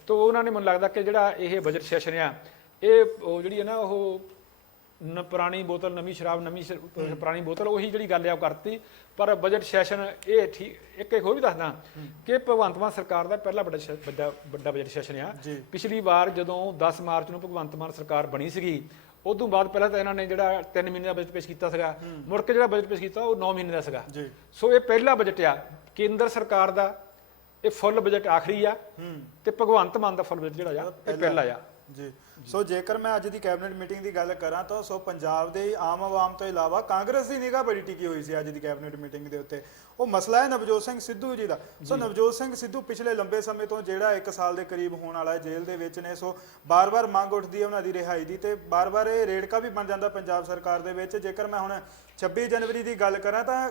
ਤਾਂ ਉਹਨਾਂ ਨੇ ਮੈਨੂੰ ਲੱਗਦਾ ਕਿ ਜਿਹੜਾ ਇਹ ਬਜਟ ਸੈਸ਼ਨ ਆ ਇਹ ਉਹ ਜਿਹੜੀ ਹੈ ਨਾ ਉਹ ਪੁਰਾਣੀ ਬੋਤਲ ਨਵੀਂ ਸ਼ਰਾਬ, ਨਵੀਂ ਪੁਰਾਣੀ ਬੋਤਲ, ਉਹੀ ਜਿਹੜੀ ਗੱਲ ਆ ਉਹ ਕਰਤੀ। ਪਰ ਬਜਟ ਸੈਸ਼ਨ ਇਹ ਠੀਕ। ਇੱਕ ਹੋਰ ਵੀ ਦੱਸਦਾ ਕਿ ਭਗਵੰਤ ਮਾਨ ਸਰਕਾਰ ਦਾ ਪਹਿਲਾ ਵੱਡਾ ਬਜਟ ਸੈਸ਼ਨ ਆ। ਪਿਛਲੀ ਵਾਰ ਜਦੋਂ 10 ਮਾਰਚ ਨੂੰ ਭਗਵੰਤ ਮਾਨ ਸਰਕਾਰ ਬਣੀ ਸੀਗੀ, ਉਦੋਂ ਬਾਅਦ ਪਹਿਲਾਂ ਤਾਂ ਇਹਨਾਂ ਨੇ ਜਿਹੜਾ 3 ਮਹੀਨੇ ਦਾ ਬਜਟ ਪੇਸ਼ ਕੀਤਾ ਸੀਗਾ। ਮੁੜ ਕੇ ਜਿਹੜਾ ਬਜਟ ਪੇਸ਼ ਕੀਤਾ ਉਹ 9 ਮਹੀਨੇ ਦਾ ਸੀਗਾ। ਸੋ ਇਹ ਪਹਿਲਾ ਬਜਟ ਆ ਕੇਂਦਰ ਸਰਕਾਰ ਦਾ। ਇਹ ਫੁੱਲ ਬਜਟ ਆਖਰੀ ਆ ਤੇ ਭਗਵੰਤ ਮਾਨ ਦਾ ਫੁੱਲ ਬਜਟ ਜਿਹੜਾ ਆ ਇਹ ਪਹਿਲਾ ਆ ਜੀ। ਸੋ ਜੇਕਰ ਮੈਂ ਅੱਜ ਦੀ ਕੈਬਨਿਟ ਮੀਟਿੰਗ ਦੀ ਗੱਲ ਕਰਾਂ ਤਾਂ ਸੋ ਪੰਜਾਬ ਦੇ ਆਮ ਆਵਾਮ ਤੋਂ ਇਲਾਵਾ ਕਾਂਗਰਸ ਦੀ ਨਿਗਾਹ ਬੜੀ ਟਿਕੀ ਹੋਈ ਸੀ ਅੱਜ ਦੀ ਕੈਬਨਿਟ ਮੀਟਿੰਗ ਦੇ ਉੱਤੇ। ਉਹ ਮਸਲਾ ਹੈ ਨਵਜੋਤ ਸਿੰਘ ਸਿੱਧੂ ਜੀ ਦਾ। ਸੋ ਨਵਜੋਤ ਸਿੰਘ ਸਿੱਧੂ ਪਿਛਲੇ ਲੰਬੇ ਸਮੇਂ ਤੋਂ ਜਿਹੜਾ 1 ਸਾਲ ਦੇ ਕਰੀਬ ਹੋਣ ਵਾਲਾ ਜੇਲ੍ਹ ਦੇ ਵਿੱਚ ਨੇ। ਸੋ ਬਾਰ-ਬਾਰ ਮੰਗ ਉੱਠਦੀ ਹੈ ਉਹਨਾਂ ਦੀ ਰਿਹਾਈ ਦੀ ਤੇ ਬਾਰ-ਬਾਰ ਇਹ ਰੇੜਕਾ ਵੀ ਬਣ ਜਾਂਦਾ ਪੰਜਾਬ ਸਰਕਾਰ ਦੇ ਵਿੱਚ। ਜੇਕਰ ਮੈਂ ਹੁਣ 26 ਜਨਵਰੀ ਦੀ ਗੱਲ ਕਰਾਂ ਤਾਂ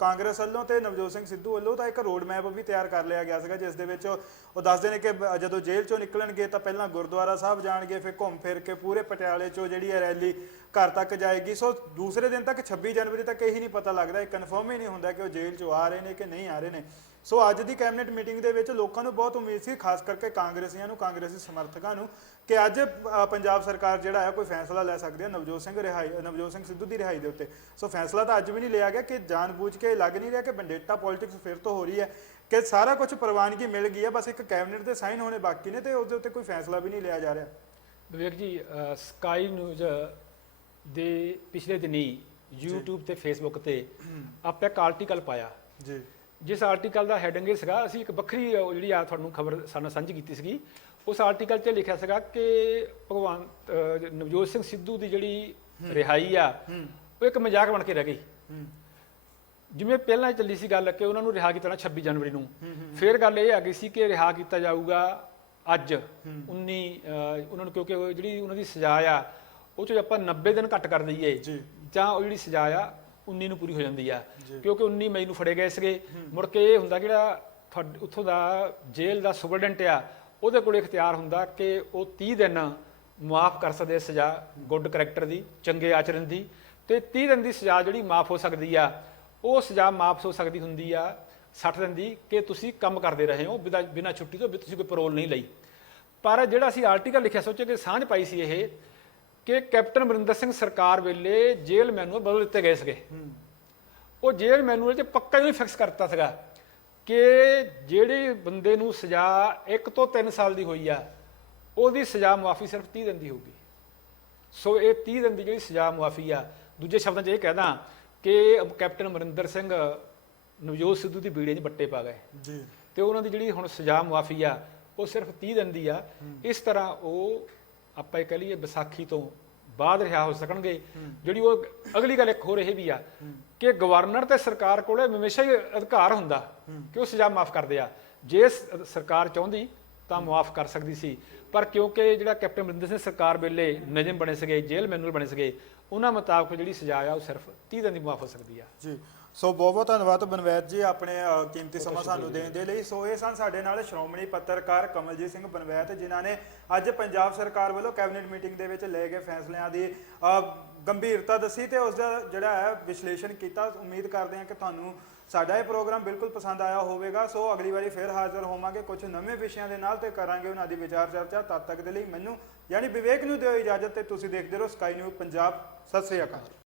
ਕਾਂਗਰਸ ਵੱਲੋਂ ਤੇ ਨਵਜੋਤ ਸਿੰਘ ਸਿੱਧੂ ਵੱਲੋਂ ਤਾਂ ਇੱਕ ਰੋਡ ਮੈਪ ਵੀ ਤਿਆਰ ਕਰ ਲਿਆ ਗਿਆ ਸੀਗਾ, ਜਿਸ ਦੇ ਵਿੱਚ ਉਹ ਦੱਸਦੇ ਨੇ ਕਿ ਜਦੋਂ ਜੇਲ੍ਹ ਚੋਂ ਨਿਕਲਣਗੇ ਤਾਂ ਪਹਿਲਾਂ ਗੁਰਦੁਆਰਾ ਸਾਹਿਬ ਜਾਣਗੇ, ਫਿਰ ਘੁੰਮ ਫਿਰ ਕੇ ਪੂਰੇ ਪਟਿਆਲੇ ਚੋਂ ਜਿਹੜੀ ਹੈ ਰੈਲੀ ਘਰ ਤੱਕ ਜਾਏਗੀ। ਸੋ ਦੂਸਰੇ ਦਿਨ ਤੱਕ 26 ਜਨਵਰੀ ਤੱਕ ਇਹੀ ਨਹੀਂ ਪਤਾ ਲੱਗਦਾ, ਇਹ ਕਨਫਰਮ ਹੀ ਨਹੀਂ ਹੁੰਦਾ ਕਿ ਉਹ ਜੇਲ੍ਹ ਚੋਂ ਆ ਰਹੇ ਨੇ ਕਿ ਨਹੀਂ ਆ ਰਹੇ ਨੇ। ਸੋ ਅੱਜ ਦੀ ਕੈਬਨਿਟ ਮੀਟਿੰਗ ਦੇ ਵਿੱਚ ਲੋਕਾਂ ਨੂੰ ਬਹੁਤ ਉਮੀਦ ਸੀ, ਖਾਸ ਕਰਕੇ ਕਾਂਗਰਸੀਆਂ ਨੂੰ, ਕਾਂਗਰਸੀ ਸਮਰਥਕਾਂ ਨੂੰ, ਕਿ ਅੱਜ ਪੰਜਾਬ ਸਰਕਾਰ ਜਿਹੜਾ ਹੈ ਕੋਈ ਫੈਸਲਾ ਲੈ ਸਕਦੀ ਹੈ ਨਵਜੋਤ ਸਿੰਘ ਸਿੱਧੂ ਦੀ ਰਿਹਾਈ ਦੇ ਉੱਤੇ। ਸੋ ਫੈਸਲਾ ਤਾਂ ਅੱਜ ਵੀ ਨਹੀਂ ਲਿਆ ਗਿਆ ਕਿ ਜਾਣਬੁੱਝ ਕੇ ਲੱਗ ਨਹੀਂ ਰਿਹਾ ਕਿ ਬੰਡੇਟਾ ਪੋਲਿਟਿਕਸ ਫਿਰ ਤੋਂ ਹੋ ਰਹੀ ਹੈ, ਕਿ ਸਾਰਾ ਕੁਝ ਪ੍ਰਵਾਨਗੀ ਮਿਲ ਗਈ ਹੈ, ਬਸ ਇੱਕ ਕੈਬਨਿਟ ਦੇ ਸਾਈਨ ਹੋਣੇ ਬਾਕੀ ਨੇ ਤੇ ਉਹਦੇ ਉੱਤੇ ਕੋਈ ਫੈਸਲਾ ਵੀ ਨਹੀਂ ਲਿਆ ਜਾ ਰਿਹਾ। ਵਿਵੇਕ ਜੀ, ਸਕਾਈ ਨਿਊਜ਼ ਦੇ ਪਿਛਲੇ ਦਿਨੀ YouTube ਤੇ Facebook ਤੇ ਆਪਾਂ ਇੱਕ ਆਰਟੀਕਲ ਪਾਇਆ ਜੀ। ਜਿਸ ਆਰਟੀਕਲ ਦਾ ਹੈਡਿੰਗ ਇਹ ਸੀਗਾ, ਅਸੀਂ ਇੱਕ ਵੱਖਰੀ ਜਿਹੜੀ ਆ ਤੁਹਾਨੂੰ ਖਬਰ ਸਾਨੂੰ ਸਾਂਝੀ ਕੀਤੀ ਸੀਗੀ। ਉਸ ਆਰਟੀਕਲ 'ਚ ਲਿਖਿਆ ਸੀਗਾ ਕਿ ਨਵਜੋਤ ਸਿੰਘ ਸਿੱਧੂ ਦੀ ਜਿਹੜੀ ਰਿਹਾਈ ਆ ਉਹ ਇੱਕ ਮਜ਼ਾਕ ਬਣ ਕੇ ਰਹਿ ਗਈ। ਜਿਵੇਂ ਪਹਿਲਾਂ ਚੱਲੀ ਸੀ ਗੱਲ ਕਿ ਉਹਨਾਂ ਨੂੰ ਰਿਹਾ ਕੀਤਾ 26 ਜਨਵਰੀ ਨੂੰ, ਫਿਰ ਗੱਲ ਇਹ ਆ ਗਈ ਸੀ ਕਿ ਰਿਹਾ ਕੀਤਾ ਜਾਊਗਾ ਅੱਜ 19 ਉਹਨਾਂ ਨੂੰ, ਕਿਉਂਕਿ ਜਿਹੜੀ ਉਹਨਾਂ ਦੀ ਸਜ਼ਾ ਆ ਉਹ 'ਚ ਆਪਾਂ 90 ਦਿਨ ਘੱਟ ਕਰ ਦਈਏ ਜਾਂ ਉਹ ਜਿਹੜੀ ਸਜ਼ਾ ਆ 19 ਨੂੰ ਪੂਰੀ ਹੋ ਜਾਂਦੀ ਆ, ਕਿਉਂਕਿ 19 ਮਈ ਨੂੰ ਫੜੇ ਗਏ ਸੀਗੇ। ਮੁੜ ਕੇ ਇਹ ਹੁੰਦਾ ਜਿਹੜਾ ਉੱਥੋਂ ਦਾ ਜੇਲ੍ਹ ਦਾ ਸੁਪਰਡੈਂਟ ਆ ਉਹਦੇ ਕੋਲ ਇਖਤਿਆਰ ਹੁੰਦਾ ਕਿ ਉਹ 30 ਦਿਨ ਮੁਆਫ ਕਰ ਸਕਦੇ ਸਜ਼ਾ ਗੁੱਡ ਕਰੈਕਟਰ ਦੀ, ਚੰਗੇ ਆਚਰਣ ਦੀ, ਤੇ 30 ਦਿਨ ਦੀ ਸਜ਼ਾ ਜਿਹੜੀ ਮਾਫ ਹੋ ਸਕਦੀ ਆ ਉਹ ਸਜ਼ਾ ਮਾਫ ਹੋ ਸਕਦੀ ਹੁੰਦੀ ਆ 60 ਦਿਨ ਦੀ, ਕਿ ਤੁਸੀਂ ਕੰਮ ਕਰਦੇ ਰਹੇ ਹੋ ਬਿਨਾਂ ਛੁੱਟੀ ਤੋਂ, ਤੁਸੀਂ ਕੋਈ ਪੈਰੋਲ ਨਹੀਂ ਲਈ। ਪਰ ਜਿਹੜਾ ਅਸੀਂ ਆਰਟੀਕਲ ਲਿਖਿਆ, ਸੋਚਿਆ ਕਿ ਸਾਂਝ ਪਾਈ ਸੀ ਇਹ ਕਿ ਕੈਪਟਨ ਅਮਰਿੰਦਰ ਸਿੰਘ ਸਰਕਾਰ ਵੇਲੇ ਜੇਲ੍ਹ ਮੈਨੂਅਲ ਬਦਲ ਦਿੱਤੇ ਗਏ ਸੀਗੇ। ਉਹ ਜੇਲ੍ਹ ਮੈਨੂਅਲ 'ਚ ਪੱਕਾ ਹੀ ਫਿਕਸ ਕਰਤਾ ਸੀਗਾ ਕਿ ਜਿਹੜੇ ਬੰਦੇ ਨੂੰ ਸਜ਼ਾ 1 ਤੋਂ 3 ਸਾਲ ਦੀ ਹੋਈ ਆ ਉਹਦੀ ਸਜ਼ਾ ਮੁਆਫੀ ਸਿਰਫ 30 ਦਿਨ ਦੀ ਹੋਊਗੀ। ਸੋ ਇਹ 30 ਦਿਨ ਦੀ ਜਿਹੜੀ ਸਜ਼ਾ ਮੁਆਫੀ ਆ, ਦੂਜੇ ਸ਼ਬਦਾਂ 'ਚ ਇਹ ਕਹਿਦਾ ਕਿ ਕੈਪਟਨ ਅਮਰਿੰਦਰ ਸਿੰਘ ਨਵਜੋਤ ਸਿੱਧੂ ਦੀ ਬੀੜੇ 'ਚ ਬੱਟੇ ਪਾ ਗਏ ਜੀ, ਤੇ ਉਹਨਾਂ ਦੀ ਜਿਹੜੀ ਹੁਣ ਸਜ਼ਾ ਮੁਆਫੀ ਆ ਉਹ ਸਿਰਫ 30 ਦਿਨ ਦੀ ਆ। ਇਸ ਤਰ੍ਹਾਂ ਉਹ ਆਪਾਂ ਇਹ ਕਹਿ ਲਈਏ ਵਿਸਾਖੀ ਤੋਂ ਬਾਅਦ ਰਿਹਾ ਹੋ ਸਕਣਗੇ। ਜਿਹੜੀ ਉਹ ਅਗਲੀ ਗੱਲ ਇੱਕ ਹੋਰ ਇਹ ਵੀ ਆ ਕਿ ਗਵਰਨਰ ਤੇ ਸਰਕਾਰ ਕੋਲੇ ਹਮੇਸ਼ਾ ਹੀ ਅਧਿਕਾਰ ਹੁੰਦਾ ਕਿ ਉਹ ਸਜ਼ਾ ਮਾਫ ਕਰਦੇ ਆ। ਜੇ ਸਰਕਾਰ ਚਾਹੁੰਦੀ ਤਾਂ ਮੁਆਫ ਕਰ ਸਕਦੀ ਸੀ, ਪਰ ਕਿਉਂਕਿ ਜਿਹੜਾ ਕੈਪਟਨ ਅਮਰਿੰਦਰ ਸਿੰਘ ਸਰਕਾਰ ਵੇਲੇ ਨਿਯਮ ਬਣੇ ਸੀਗੇ, ਜੇਲ੍ਹ ਮੈਨੂਅਲ ਬਣੇ ਸੀਗੇ, ਉਹਨਾਂ ਮੁਤਾਬਕ ਜਿਹੜੀ ਸਜ਼ਾ ਆ ਉਹ ਸਿਰਫ 30 ਦਿਨ ਦੀ ਮੁਆਫ ਹੋ ਸਕਦੀ ਆ ਜੀ। ਸੋ ਬਹੁਤ ਬਹੁਤ ਧੰਨਵਾਦ ਬਨਵੈਤ ਜੀ ਆਪਣੇ ਕੀਮਤੀ ਸਮਾਂ ਸਾਨੂੰ ਦੇਣ ਦੇ ਲਈ। ਸੋ ਇਹ ਸਨ ਸਾਡੇ ਨਾਲ ਸ਼੍ਰੋਮਣੀ ਪੱਤਰਕਾਰ ਕਮਲਜੀਤ ਸਿੰਘ ਬਨਵੈਤ, ਜਿਨ੍ਹਾਂ ਨੇ ਅੱਜ ਪੰਜਾਬ ਸਰਕਾਰ ਵੱਲੋਂ ਕੈਬਨਿਟ ਮੀਟਿੰਗ ਦੇ ਵਿੱਚ ਲਏ ਗਏ ਫੈਸਲਿਆਂ ਦੀ ਗੰਭੀਰਤਾ ਦੱਸੀ ਤੇ ਉਸ ਦਾ ਜਿਹੜਾ ਹੈ ਵਿਸ਼ਲੇਸ਼ਣ ਕੀਤਾ। ਉਮੀਦ ਕਰਦੇ ਹਾਂ ਕਿ ਤੁਹਾਨੂੰ ਸਾਡਾ ਇਹ ਪ੍ਰੋਗਰਾਮ ਬਿਲਕੁਲ ਪਸੰਦ ਆਇਆ ਹੋਵੇਗਾ। ਸੋ ਅਗਲੀ ਵਾਰੀ ਫਿਰ ਹਾਜ਼ਰ ਹੋਵਾਂਗੇ ਕੁਝ ਨਵੇਂ ਵਿਸ਼ਿਆਂ ਦੇ ਨਾਲ ਤੇ ਕਰਾਂਗੇ ਉਹਨਾਂ ਦੀ ਵਿਚਾਰ ਚਰਚਾ। ਤਦ ਤੱਕ ਦੇ ਲਈ ਮੈਨੂੰ ਯਾਨੀ ਵਿਵੇਕ ਨੂੰ ਦਿਓ ਇਜਾਜ਼ਤ ਤੇ ਤੁਸੀਂ ਦੇਖਦੇ ਰਹੋ ਸਕਾਈ ਨਿਊਜ਼ ਪੰਜਾਬ। ਸਤਿ ਸ੍ਰੀ ਅਕਾਲ।